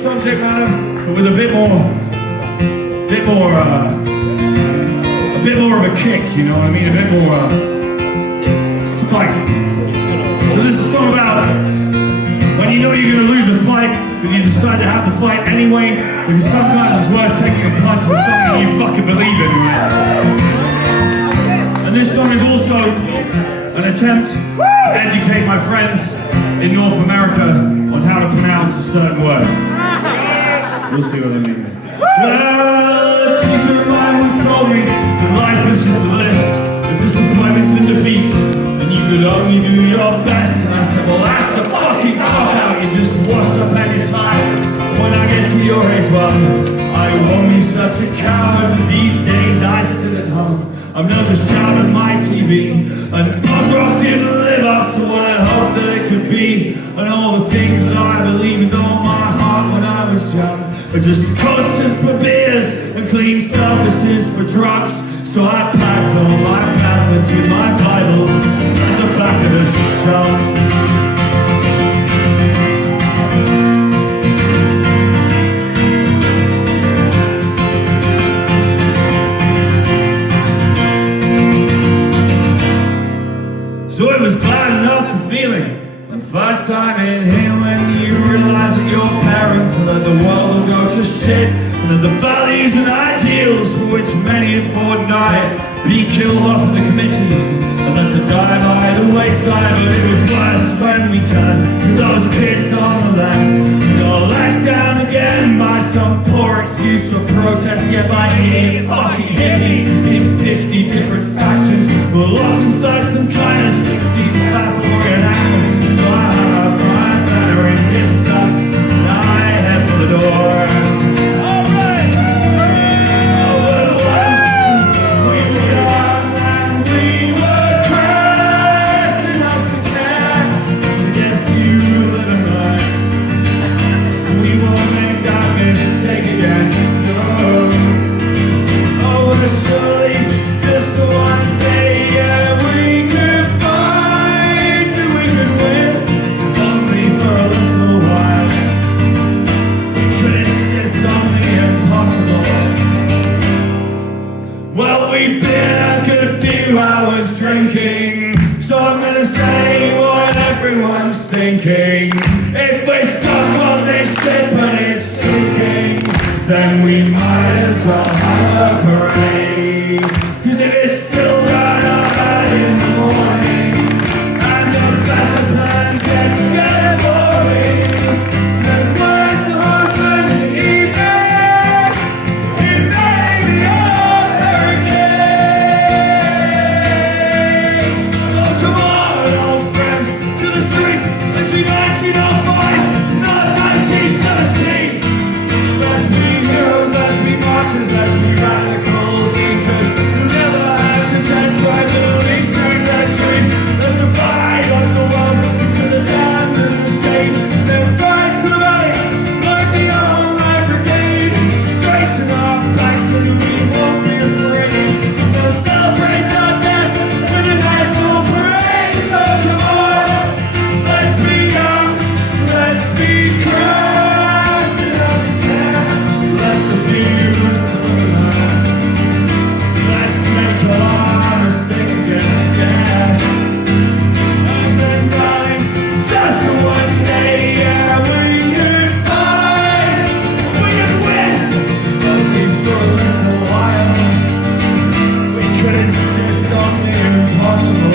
Subject matter, but with a bit more of a kick, you know what I mean? A bit more spike. So this is a song about when you know you're going to lose a fight, but you decide to have the fight anyway, because sometimes it's worth taking a punch for something you fucking believe in, right? And this song is also an attempt to educate my friends in North America on how to pronounce a certain word. We'll see what I mean. Well, a teacher of mine once told me that life is just a list of disappointments and defeats, and you could only do your best. And I said, well, that's a fucking cop-out. You just washed up any time. When I get to your age, well, I won't be such a coward. But these days I sit at home I'm not just shouting my TV. And punk rock didn't live up to what I hoped that it could be. And all the things that I believed with all my heart when I was young are just coasters for beers and clean surfaces for drugs. So I packed all my pamphlets with my Bibles at the back of the shelf. So it was bad enough for feeling the first time in here when you realize that your parents and that the world will go to shit, and that the values and ideals for which many have fought and died be killed off in the committees and left to die by the wayside. But it was worse when we turned to those kids on the left and got let down again by some poor excuse for protest, yet by idiot fucking hippies in 50 different factions who were locked inside some kind of 60s battle reenactment. So I hung up my banner in disgust and I head for the door. Drinking, so I'm gonna say what everyone's thinking. If we're stuck on this ship and it's sinking, then we might as well have a parade. Cause if it's still right out in the morning and the better plans yet to get falling, then where's the horseman in the evening? It may be all hurricane. Let's be 1905, not 1917. Let's be heroes, let's be martyrs, let's be radical thinkers who never had to test drive Middle Eastern red trees. Let's divide up the world into the damned and the state, then ride to the valley like the all-right brigade. Straighten our backs so that we won't be afraid. We'll celebrate our deaths with a national parade. So come on, let's be young, let's be Christ enough to care. Let's abuse the land. Let's make our mistakes again, yes. And then darling, just one day, yeah, we could fight, we could win, only for a little while. We could insist on the impossible.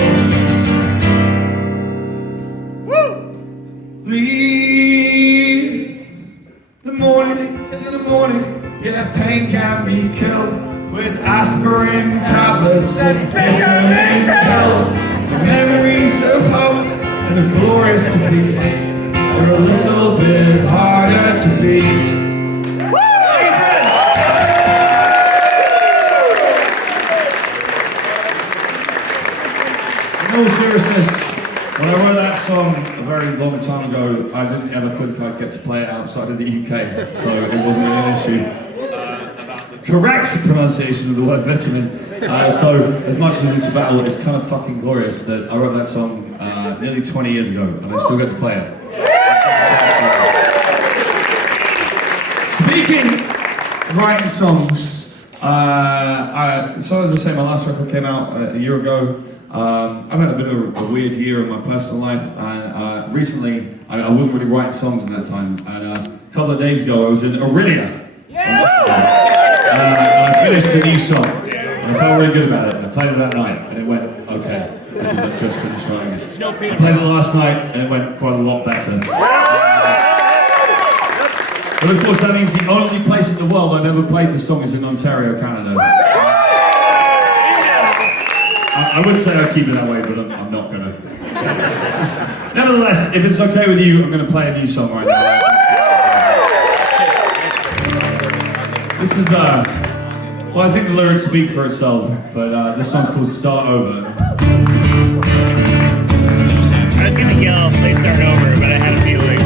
Leave the morning to the morning. Yeah, pain can be killed with aspirin tablets and vitamin pills. The memories of hope and of glorious defeat are a little bit harder to beat. In all seriousness, when I wrote that song a very long time ago, I didn't ever think I'd get to play it outside of the UK, so it wasn't really an issue about the correct pronunciation of the word vitamin. So as much as it's a battle, it's kind of fucking glorious that I wrote that song nearly 20 years ago, and I still get to play it. Speaking of writing songs, so as I say, my last record came out a year ago. I've had a bit of a weird year in my personal life, and recently I wasn't really writing songs in that time, and a couple of days ago I was in Aurelia, and I finished a new song, and I felt really good about it, and I played it that night, and it went okay, because I just finished writing it. I played it last night, and it went quite a lot better. But of course that means the only place in the world I've ever played the song is in Ontario, Canada. I would say I'd keep it that way, but I'm not gonna. Nevertheless, if it's okay with you, I'm gonna play a new song right now. This is Well, I think the lyrics speak for itself, but this song's called Start Over. I was gonna yell, play Start Over, but I had a feeling, so.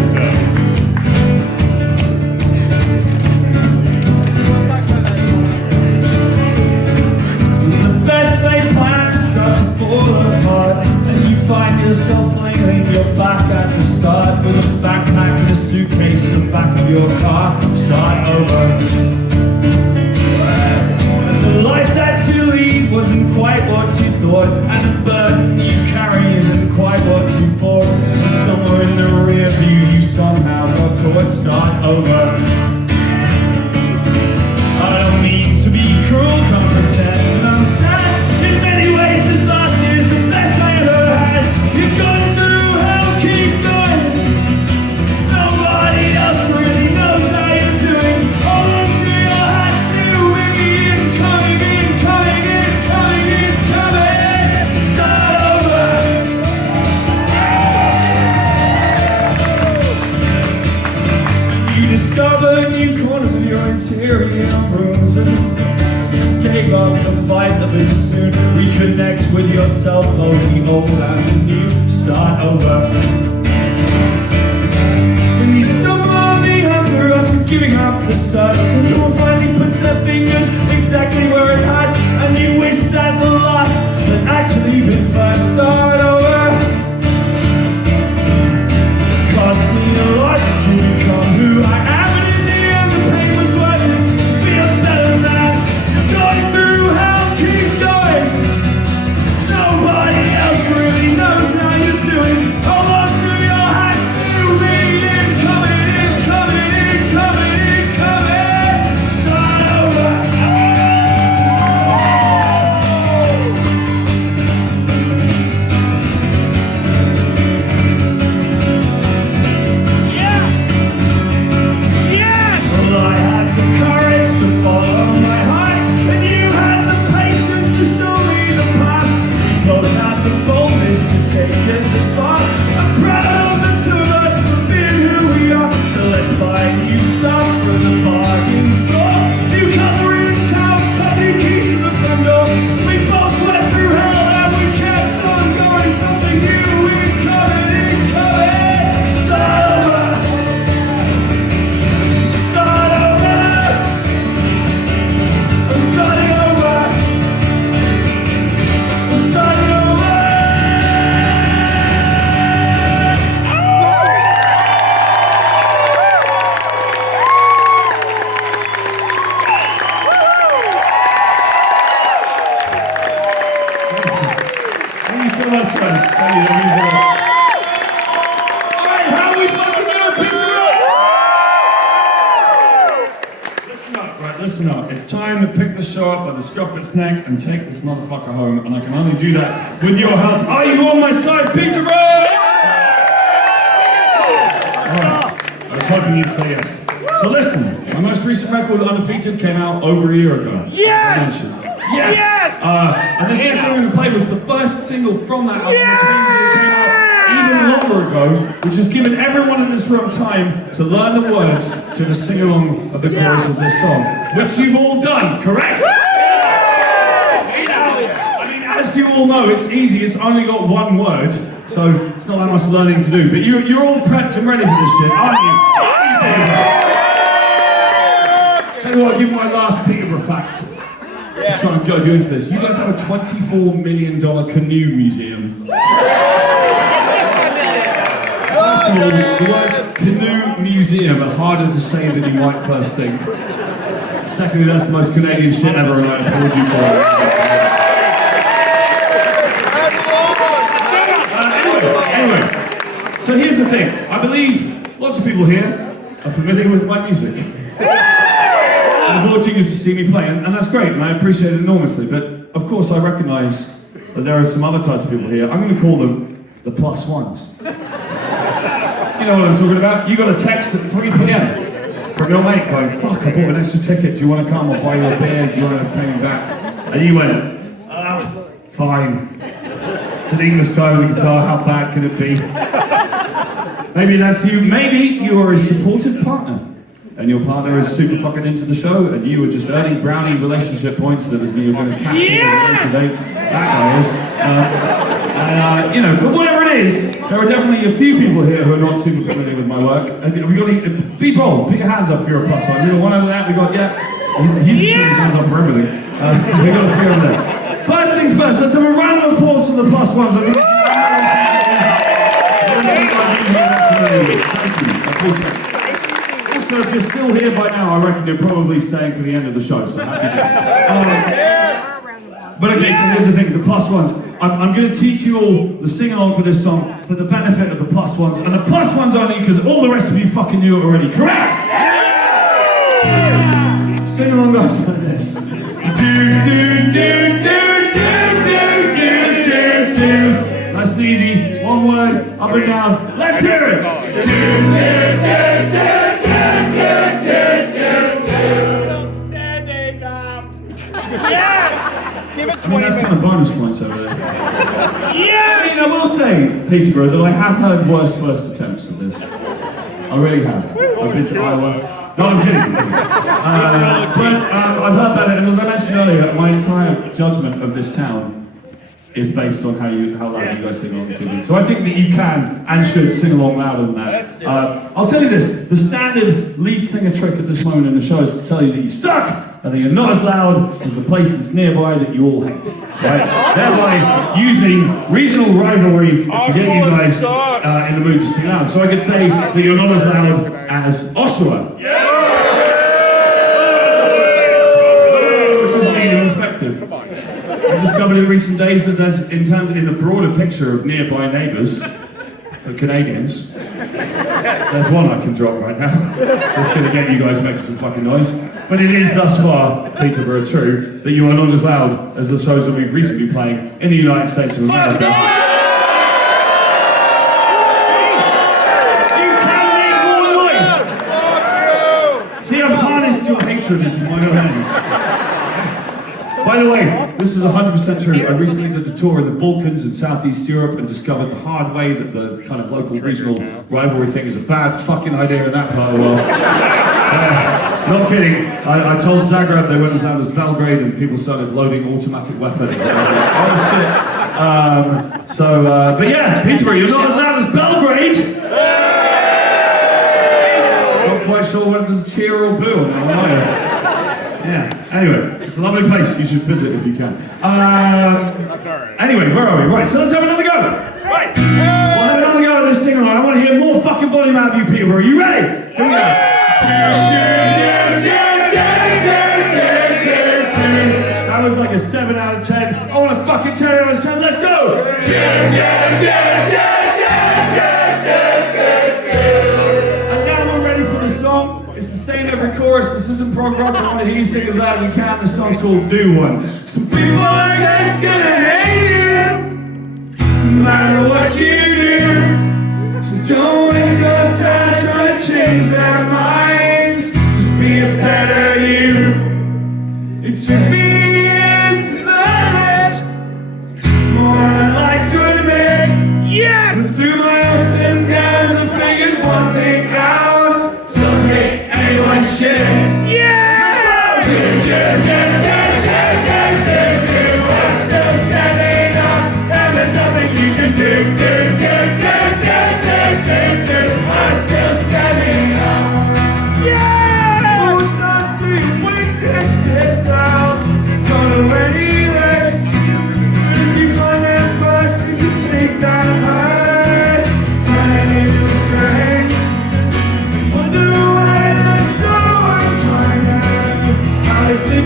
The best laid plans start to fall apart, and you find yourself flailing your back at the start with a backpack and a suitcase in the back of your car. Start over. The life that you lead wasn't quite what you thought, and the burden you carry isn't quite what you bought. But somewhere in the rear view you somehow got caught. Start over. I don't mean to be cruel, can't pretend I'm sad. In many ways this last year's the best I ever had. You've gone through hell, keep going. Nobody else really knows how you're doing. Hold on to your hat, new winging in, coming in, coming in, coming in, coming. Start over. You discover new corners of your interior rooms and gave up the fight that would soon reconnect with yourself, both the old and the new. Start over. When you stumble on the answer after giving up the search, and someone finally puts their fingers exactly where it hurts, and you wish that the last had actually been first. Start over. Cost me a lot to become who I am, and in the end the pain was worth it to be a better man. You're going through hell, keep going. Nobody else really knows how you're doing. Hold on to your hats, new meaning, coming in, coming in, coming in, coming. Start over. Well, I had the courage to follow my heart, and you had the patience to show me the path. We both had the boldness to take it this far. I'm proud of the two of us for being who we are. So let's buy new stuff from the bargain store. New cutlery in town, got new keys to the front door. We both went through hell and we kept on going. Something new incoming, incoming. Start over. Start over. I'm starting over. I'm starting over. Thank you so much, guys. Thank you. That means a lot. Alright, how we fucking doing, Peterborough? Listen up, right, listen up. It's time to pick the show up by the scruff of its neck and take this motherfucker home, and I can only do that with your help. Are you on my side, Peterborough? Alright, I was hoping you'd say yes. So listen, my most recent record, Undefeated, came out over a year ago. Yes! Yes! Yes! And this next song I'm going to play was the first single from that album, which means that it came out even longer ago, which has given everyone in this room time to learn the words to the sing-along of the chorus of this song, which you've all done, correct? I mean, as you all know, it's easy, it's only got one word, so it's not that much learning to do, but you're all prepped and ready for this shit, aren't you? Tell you what, I'll give you my last Peterborough fact. To try and guide you into this. You guys have a $24 million canoe museum. First of all, the words canoe museum are harder to say than you might first think. Secondly, that's the most Canadian shit ever, and I applaud you for it. Anyway, so here's the thing. I believe lots of people here are familiar with my music. And the board is to see me play, and that's great, and I appreciate it enormously, but of course I recognise that there are some other types of people here. I'm going to call them the plus ones. You know what I'm talking about? You got a text at 3 p.m. from your mate going, fuck, I bought an extra ticket, do you want to come? I'll buy you a beer, do you want to pay me back? And you went, fine. It's an English guy with a guitar, how bad can it be? Maybe that's you, maybe you are a supportive partner. and your partner is super fucking into the show, and you are just earning brownie relationship points that is you're going to cash in today. That guy is. You know, but whatever it is, there are definitely a few people here who are not super familiar with my work. We got to be bold. Put your hands up if you're a plus one. We got one over there. We got he's putting his hands up for everything. We got a few over there. First things first. Let's have a round of applause for the plus ones. Thank you. I appreciate it. Also, if you're still here by now, I reckon you're probably staying for the end of the show. So happy but okay, so here's the thing, the plus ones. I'm going to teach you all the sing-along for this song for the benefit of the plus ones. And the plus ones only because all the rest of you fucking knew it already, correct? Yeah! Sing along goes like this. Do, do, do, do, do, do, do, do, do. Nice and easy, one word, up and down. Let's hear it! Do, do, do, do, do, do, do, do. Standing up. Yes! Give it 20 I mean, that's kind of bonus points over there. Yes! I mean, I will say, Peterborough, that I have heard worse first attempts at this. I really have. I've been to Iowa. No, I'm kidding. But I've heard about it, and as I mentioned earlier, my entire judgment of this town is based on how loud you guys sing along this evening. So I think that you can and should sing along louder than that. I'll tell you this, the standard lead singer trick at this moment in the show is to tell you that you suck and that you're not as loud as the place that's nearby that you all hate. Right? Thereby using regional rivalry to get you guys in the mood to sing loud. So I could say that you're not as loud as Oshawa. Which is mean and effective. I discovered in recent days that there's, in the broader picture of nearby neighbours for Canadians, there's one I can drop right now. That's going to get you guys making some fucking noise. But it is thus far, Peterborough, true that you are not as loud as the shows that we've recently been playing in the United States of America. You can make more noise! See, I've harnessed your hatred into my own ends. By the way, this is 100% true. I recently did a tour in the Balkans and Southeast Europe and discovered the hard way that the kind of local regional rivalry thing is a bad fucking idea in that part of the world. Not kidding. I told Zagreb they weren't as loud as Belgrade and people started loading automatic weapons. And I was like, oh shit. But yeah, Peterborough, you're not as loud as Belgrade! Not quite sure whether to cheer or boo on that one, are you? Yeah, anyway, it's a lovely place, you should visit if you can. That's alright. Anyway, where are we? Right, so let's have another go! Right! We'll have another go at this thing, I want to hear more fucking volume out of you, Peterborough. Are you ready? Here we go. That was like a 7 out of 10. I want a fucking 10 out of 10, let's go! And now we're ready for the song. It's the same every chorus, this isn't prog rock, I want to hear you sing as loud as you can. This song's called Do One. Some people are just gonna hate you, no matter what you do. So don't waste your time trying to change their minds, just be a better you. It took me years to learn this, more than I'd like to admit. Yes! But through my ups and downs I figured one thing out, don't make anyone shit. Yeah! I'm still standing up, and there's nothing you can do. I'm still standing up. Yeah! Oh, son, see you weaknesses now. Don't know any less. But if you find them first, you can take that hurt, turn it into strength. Wonder why there's no one trying to. I sleep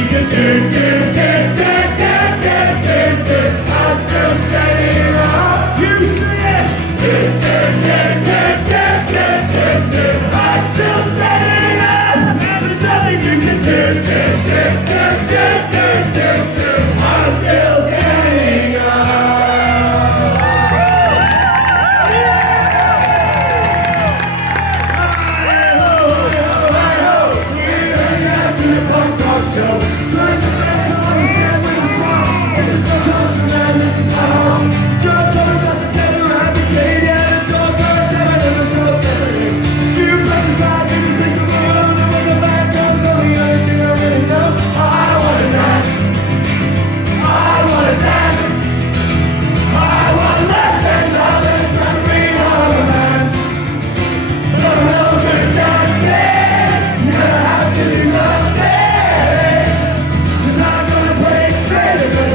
you can do. I'm still standing up. You sing it. I'm still standing up. There's nothing you can do. I'm still standing up. Show. Trying to understand where it's from. This is no concert and this is my home. Drug donuts are standing around the gate. Yeah, the doors are standing and the show's standing. You places lies in this place of my own. And when the band don't tell me anything I really know. I wanna dance. I wanna dance. I want less than love and it's not being all the hands. But I'm no good at dancing. You gotta have to do something.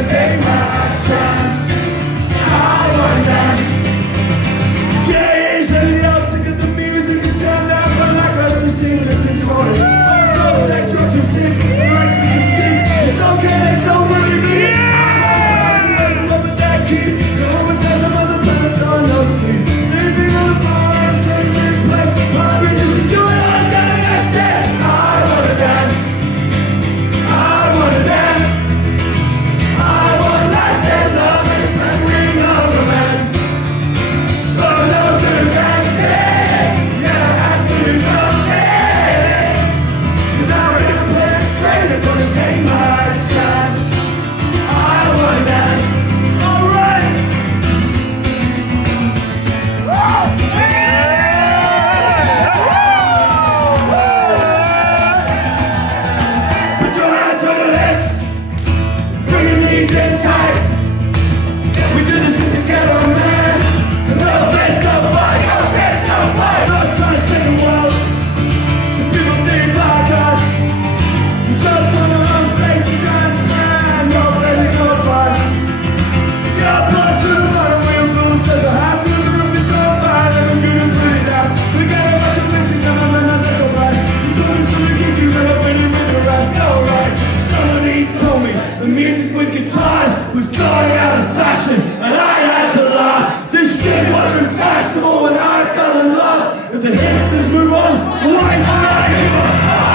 Take my chance. I wanna dance. Yeah, somebody else think that the music is turned down. But like us, we sing 6 quarters. I'm so sexual, too stingy. The rest of us excuse. It's okay, they don't really mean it. I'm to love with that key. So with that, some other place on no sleep. Sleeping on the floor in a stranger's place. I'm just to do it all the next day. I wanna dance. I wanna dance. I want less than love and it's not ring of romance. Oh no, good dancing. Yeah, I had to do something. So now we're in a place straight. I'm gonna take my chance. I wanna dance. Alright. Put your hands on your hips. Bring your knees in tight. We do this shit together, man. No face, no fight. No face, no fight. Not trying to save the world. Some people think like us. We just want our own space to dance, man. No babies, no fuss. Your blood's through the bottom wheel goes. There's a house in the room, it's no fire. Let them get and put it out. We got a bunch of things to come up and that's alright. There's always something to get you, never when you're with the rest. Alright. Somebody told me the music with guitars was going out of fashion, and I had to laugh. This shit wasn't fashionable when I fell in love. If the hipsters move on, why should I give a fuck?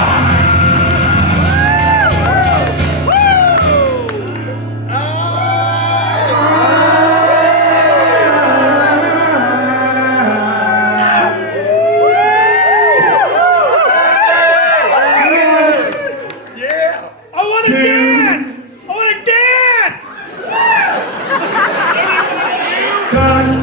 I want to dance! I want to dance! Dance.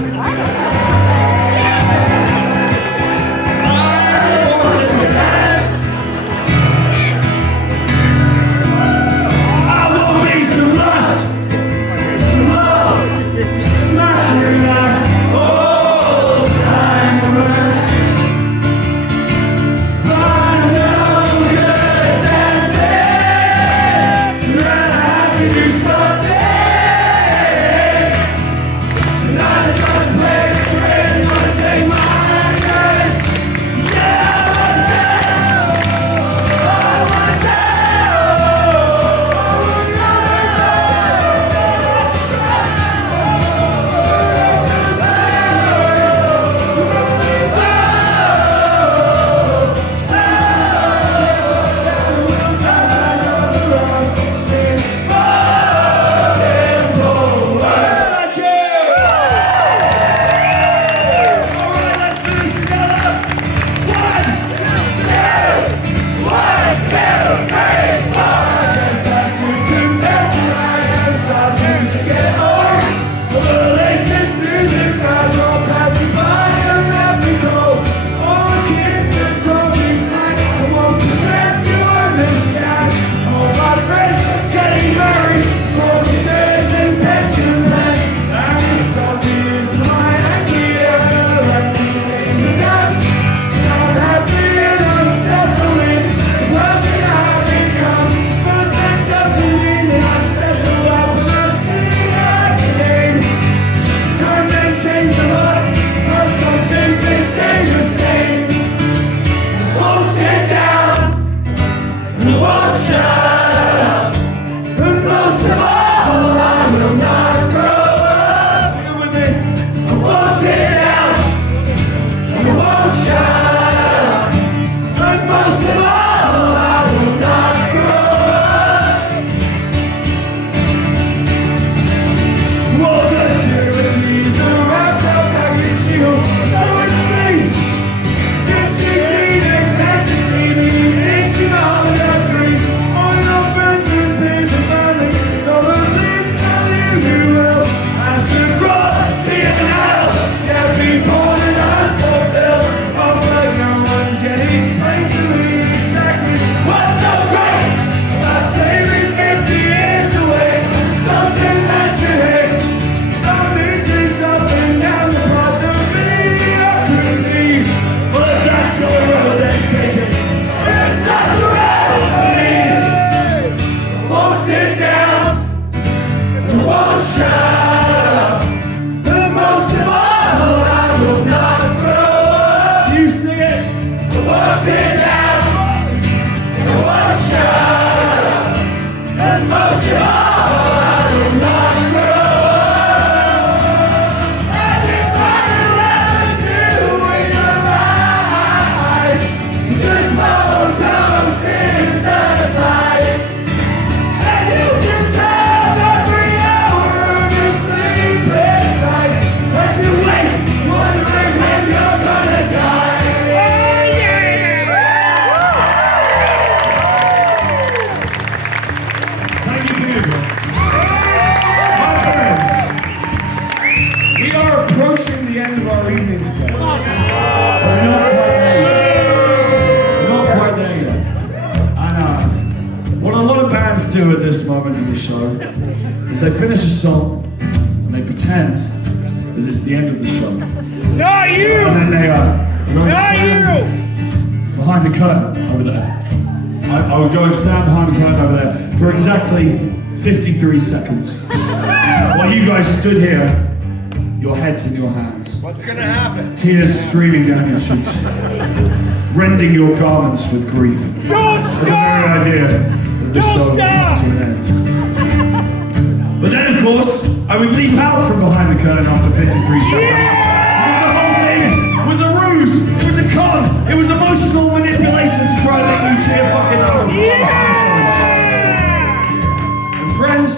bands do at this moment in the show is they finish a song and they pretend that it's the end of the show. Not you! And then they go Not stand behind the curtain over there. I would go and stand behind the curtain over there for exactly 53 seconds. While you guys stood here, your heads in your hands. What's gonna happen? Tears streaming down your cheeks. Rending your garments with grief. Don't For the very stop! idea that the show would come to an end. But then, of course, I would leap out from behind the curtain after 53 seconds. Because the whole thing was a ruse. It was a con. It was emotional manipulation to try and let you cheer fucking out. And friends,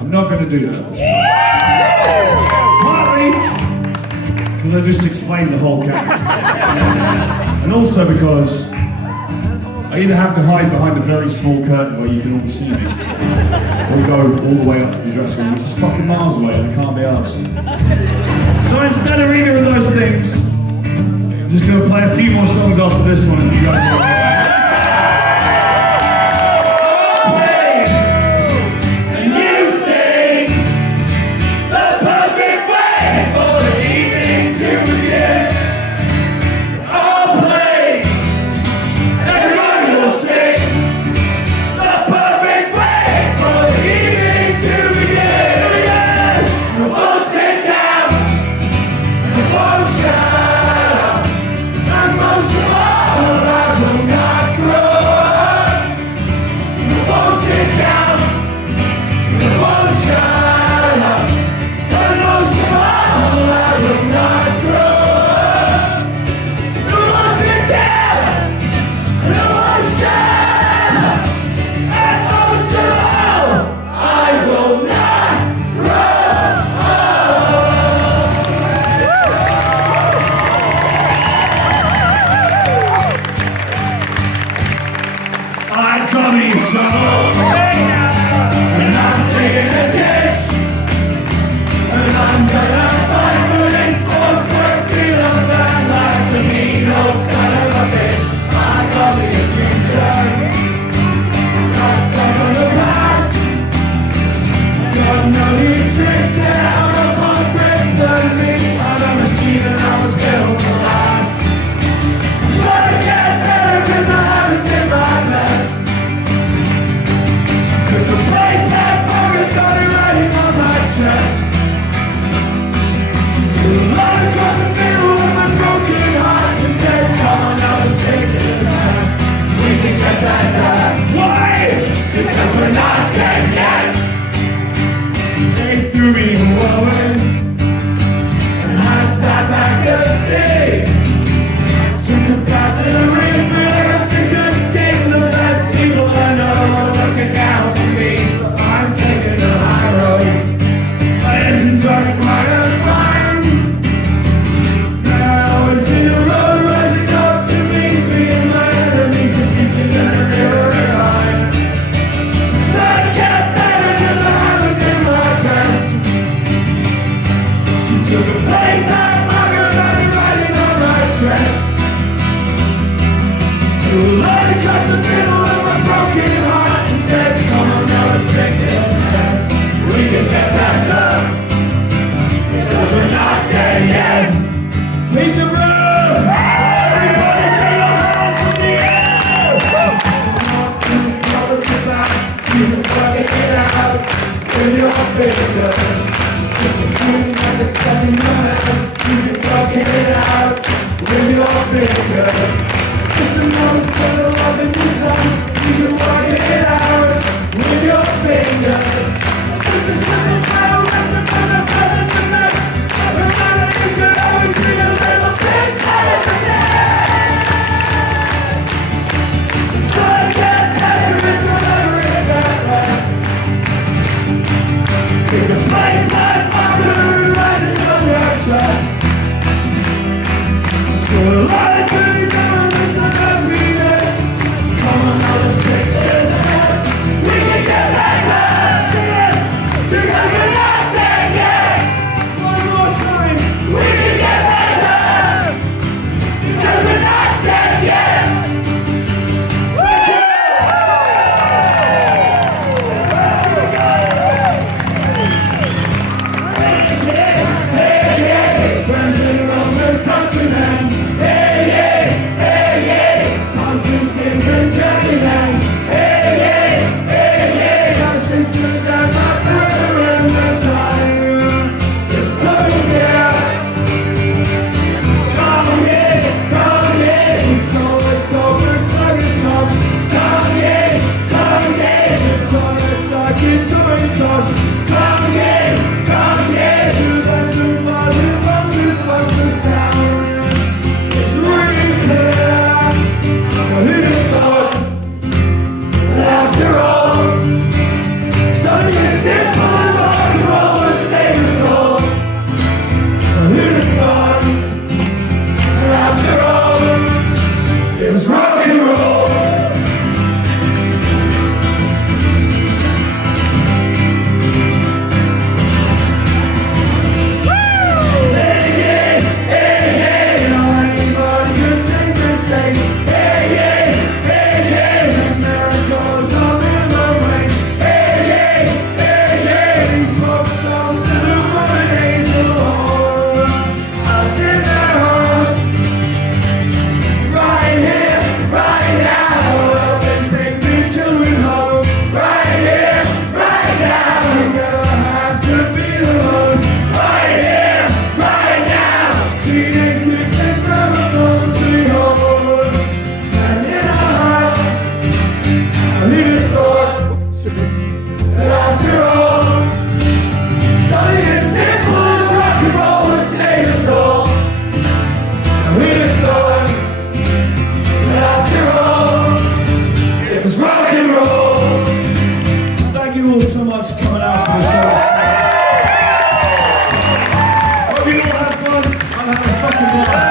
I'm not going to do that. Partly because I just explained the whole game. And also because I either have to hide behind a very small curtain where you can all see me, or go all the way up to the dressing room, which is fucking miles away and I can't be asked. So instead of either of those things, I'm just going to play a few more songs after this one if you guys want to. Take a It's rock and roll. Thank you all so much for coming out for the show. Hope you all had fun. I'm having a fucking blast.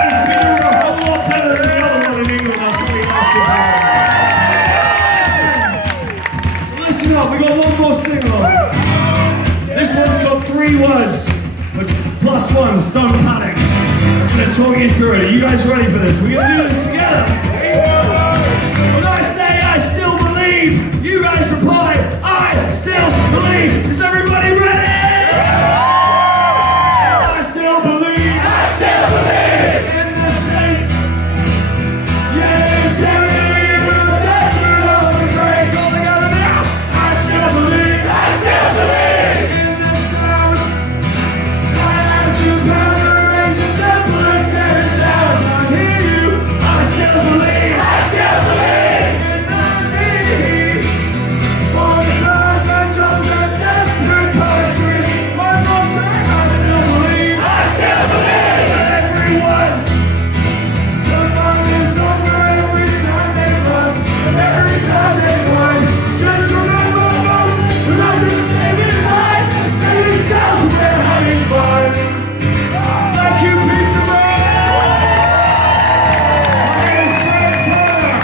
This Peterborough a whole lot better than the other one in England, I'll tell you that shit. So listen up, we got one more sing-along. This one's got 3 words, but plus ones, don't panic. I'm going to talk you through it. Are you guys ready for this? We're going to do this together. When I say I still believe, you guys reply, I still believe. Is everybody ready? I still believe. I still believe. In the States. Yeah, Terry, we'll set you on the grades all together now. I still believe. I still believe. In the South. I ask you power races and bullets tear it down. I hear you. I still believe. I still believe. In the need. For the stars and drums and desperate poetry. One more time. I still believe. I still believe. Everyone. The mind is stronger every time they lost. And every time they won. Just remember most. We're not just saving lives. Saving selves when we're having fun. Thank you, Peterborough. My name is Fred Turner.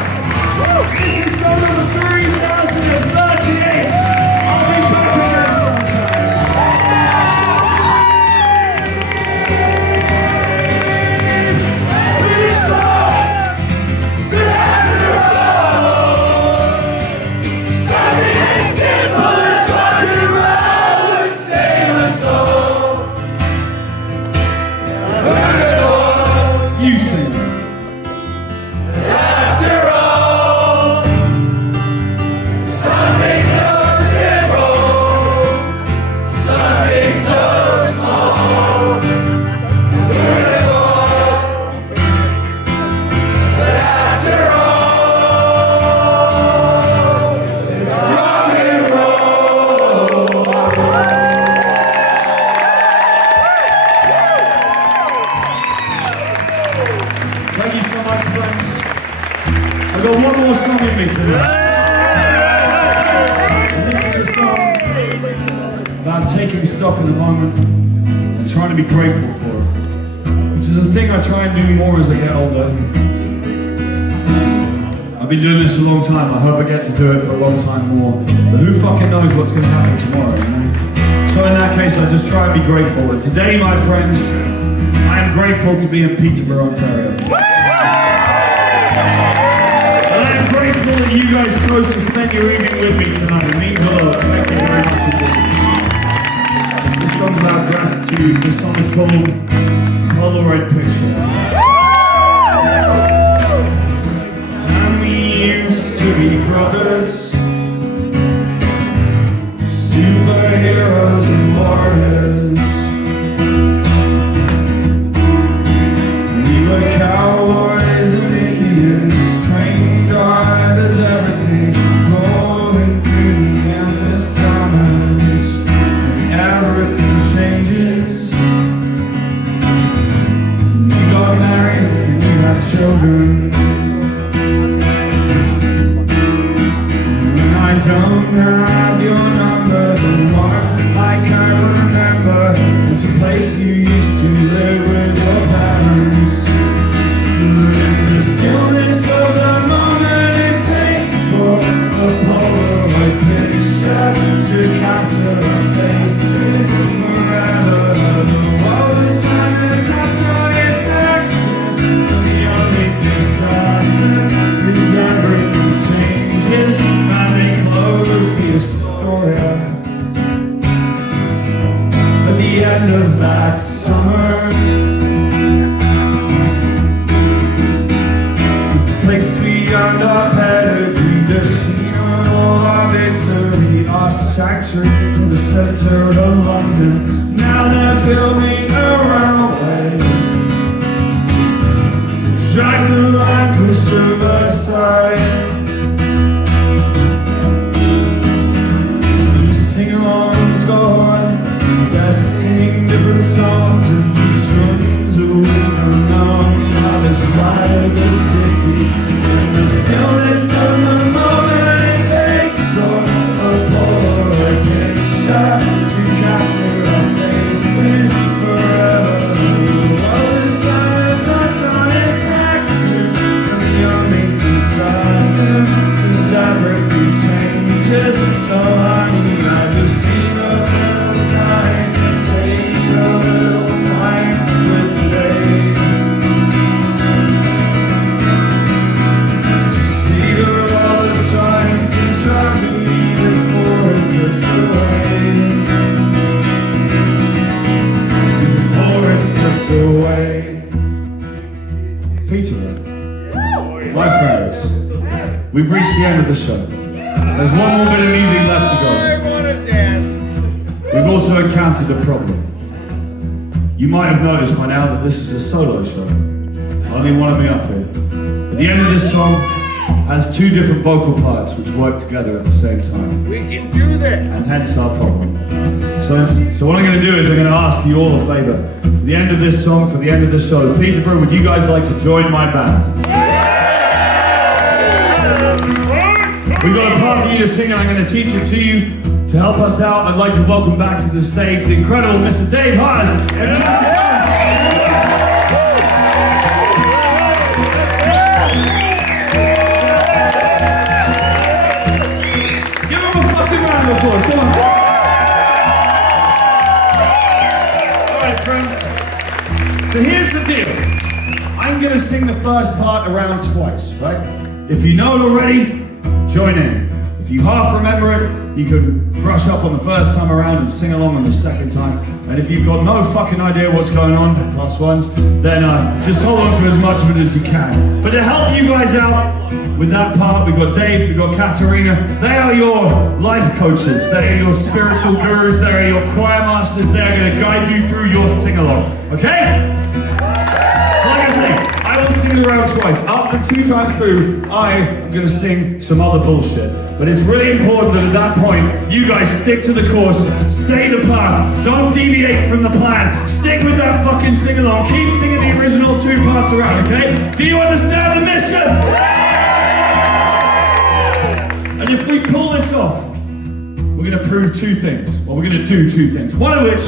This is show number 3038. I'll be back again sometime. Really thought that after all, something as simple as rock and roll would save us all. You sing. After all, something so simple, something so small. But after all, it's rock and roll. Thank you so much, friends. I've got one more song in me today. And this is a song about taking stock in the moment and trying to be grateful for it, which is a thing I try and do more as I get older. I've been doing this a long time. I hope I get to do it for a long time more. But who fucking knows what's going to happen tomorrow, you know? So in that case, I just try and be grateful. And today, my friends, I am grateful to be in Peterborough, Ontario. And I am grateful that you guys chose to spend your evening with me tonight. It means a lot. Thank you very much indeed. This song's about gratitude. This song is called Polaroid Picture. And we used to be brothers, superheroes and warriors. We were cowboys and Indians, trained hard as everything, rolling through the endless summers. And everything changes. We got married and we had children. And I don't have your number, the one I can't remember. It's a place you used to live with your parents. In the stillness of the moment it takes for a Polaroid picture to capture a face forever. The world is time to touch on its textures. The only thing certain is everything changes and they close the Astoria. At the end of that summer, place beyond our pedigree, the scene of our victory, our sanctuary in the center of London. Now they're building a railway to drag the anchors to Versailles. The sing-alongs go on, they're singing different songs in these rooms of women on the other side of the city. my friends, we've reached the end of the show. There's one more bit of music left to go. I want to dance. We've also encountered a problem. You might have noticed by now that this is a solo show. Only one of me up here. But the end of this song has two different vocal parts which work together at the same time. We can do this. And hence our problem. So what I'm going to do is I'm going to ask you all a favour. For the end of this song, for the end of the show, Peterborough, would you guys like to join my band? We've got a part for you to sing and I'm going to teach it to you. To help us out, I'd like to welcome back to the stage the incredible Mr. Dave Hause and Katacombs. Give him a fucking round of applause, come on. Alright friends, so here's the deal. I'm going to sing the first part around twice, right? If you know it already, join in. If you half remember it, you can brush up on the first time around and sing along on the second time. And if you've got no fucking idea what's going on, plus ones, then just hold on to as much of it as you can. But to help you guys out with that part, we've got Dave, we've got Katerina. They are your life coaches. They are your spiritual gurus. They are your choir masters. They are going to guide you through your sing-along. Okay? So like I say, I will sing it around twice. After 2 times through, I'm going to sing some other bullshit. But it's really important that at that point, you guys stick to the course, stay the path, don't deviate from the plan, stick with that fucking sing-along, keep singing the original 2 parts around, okay? Do you understand the mission? And if we pull this off, we're going to prove 2 things. Well, we're going to do 2 things. One of which,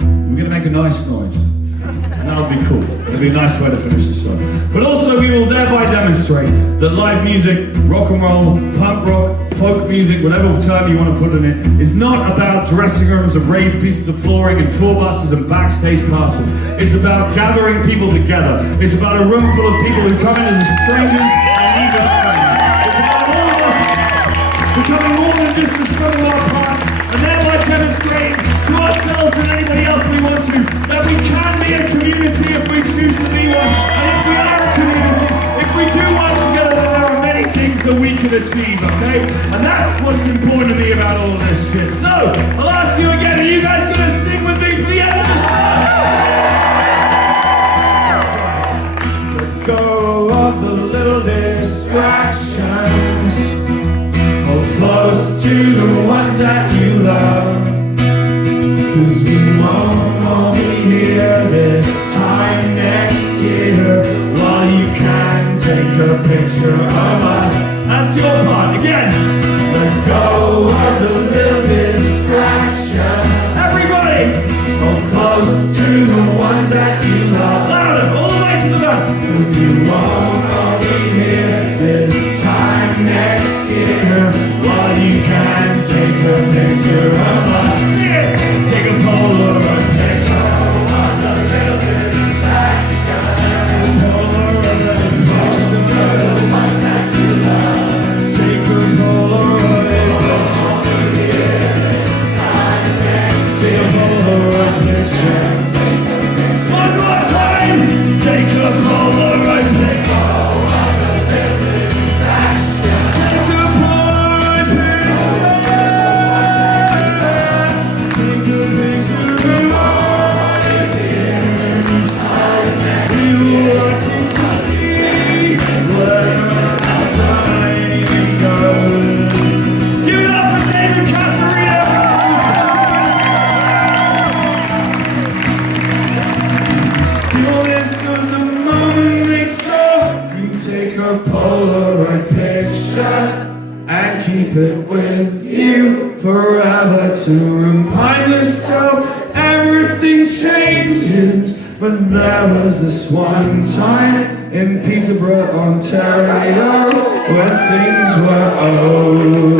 we're going to make a nice noise. And that'll be cool. It'll be a nice way to finish the show. But also we will thereby demonstrate that live music, rock and roll, punk rock, folk music, whatever term you want to put in it, is not about dressing rooms of raised pieces of flooring and tour buses and backstage passes. It's about gathering people together. It's about a room full of people who come in as strangers and leave as friends. It's about all of us becoming more than just the sum of our parts, and thereby demonstrating to ourselves and anybody else we want to that we can be a community if we choose to be one. And if we are a community, if we do work together, then there are many things that we can achieve, okay? And that's what's important to me about all of this shit. So, I'll ask you again, are you guys going to sing with me for the end of the show? Let go of the little distractions. Hold close to the ones that you love. 'Cause we won't all be here this time next year. While you can take a picture of us. That's your part again. Let go of the little distractions. Everybody, hold close to the ones that you love. Louder, all the way to the back. 'Cause we won't all be here this time next year. While you can take a picture of us. Take a Polaroid picture of the little distractions. Polaroid picture of the one that you love. Take a Polaroid picture. Take a Polaroid picture. One more time. Take a Polaroid picture. And keep it with you forever to remind yourself everything changes. But there was this one time in Peterborough, Ontario, when things were over.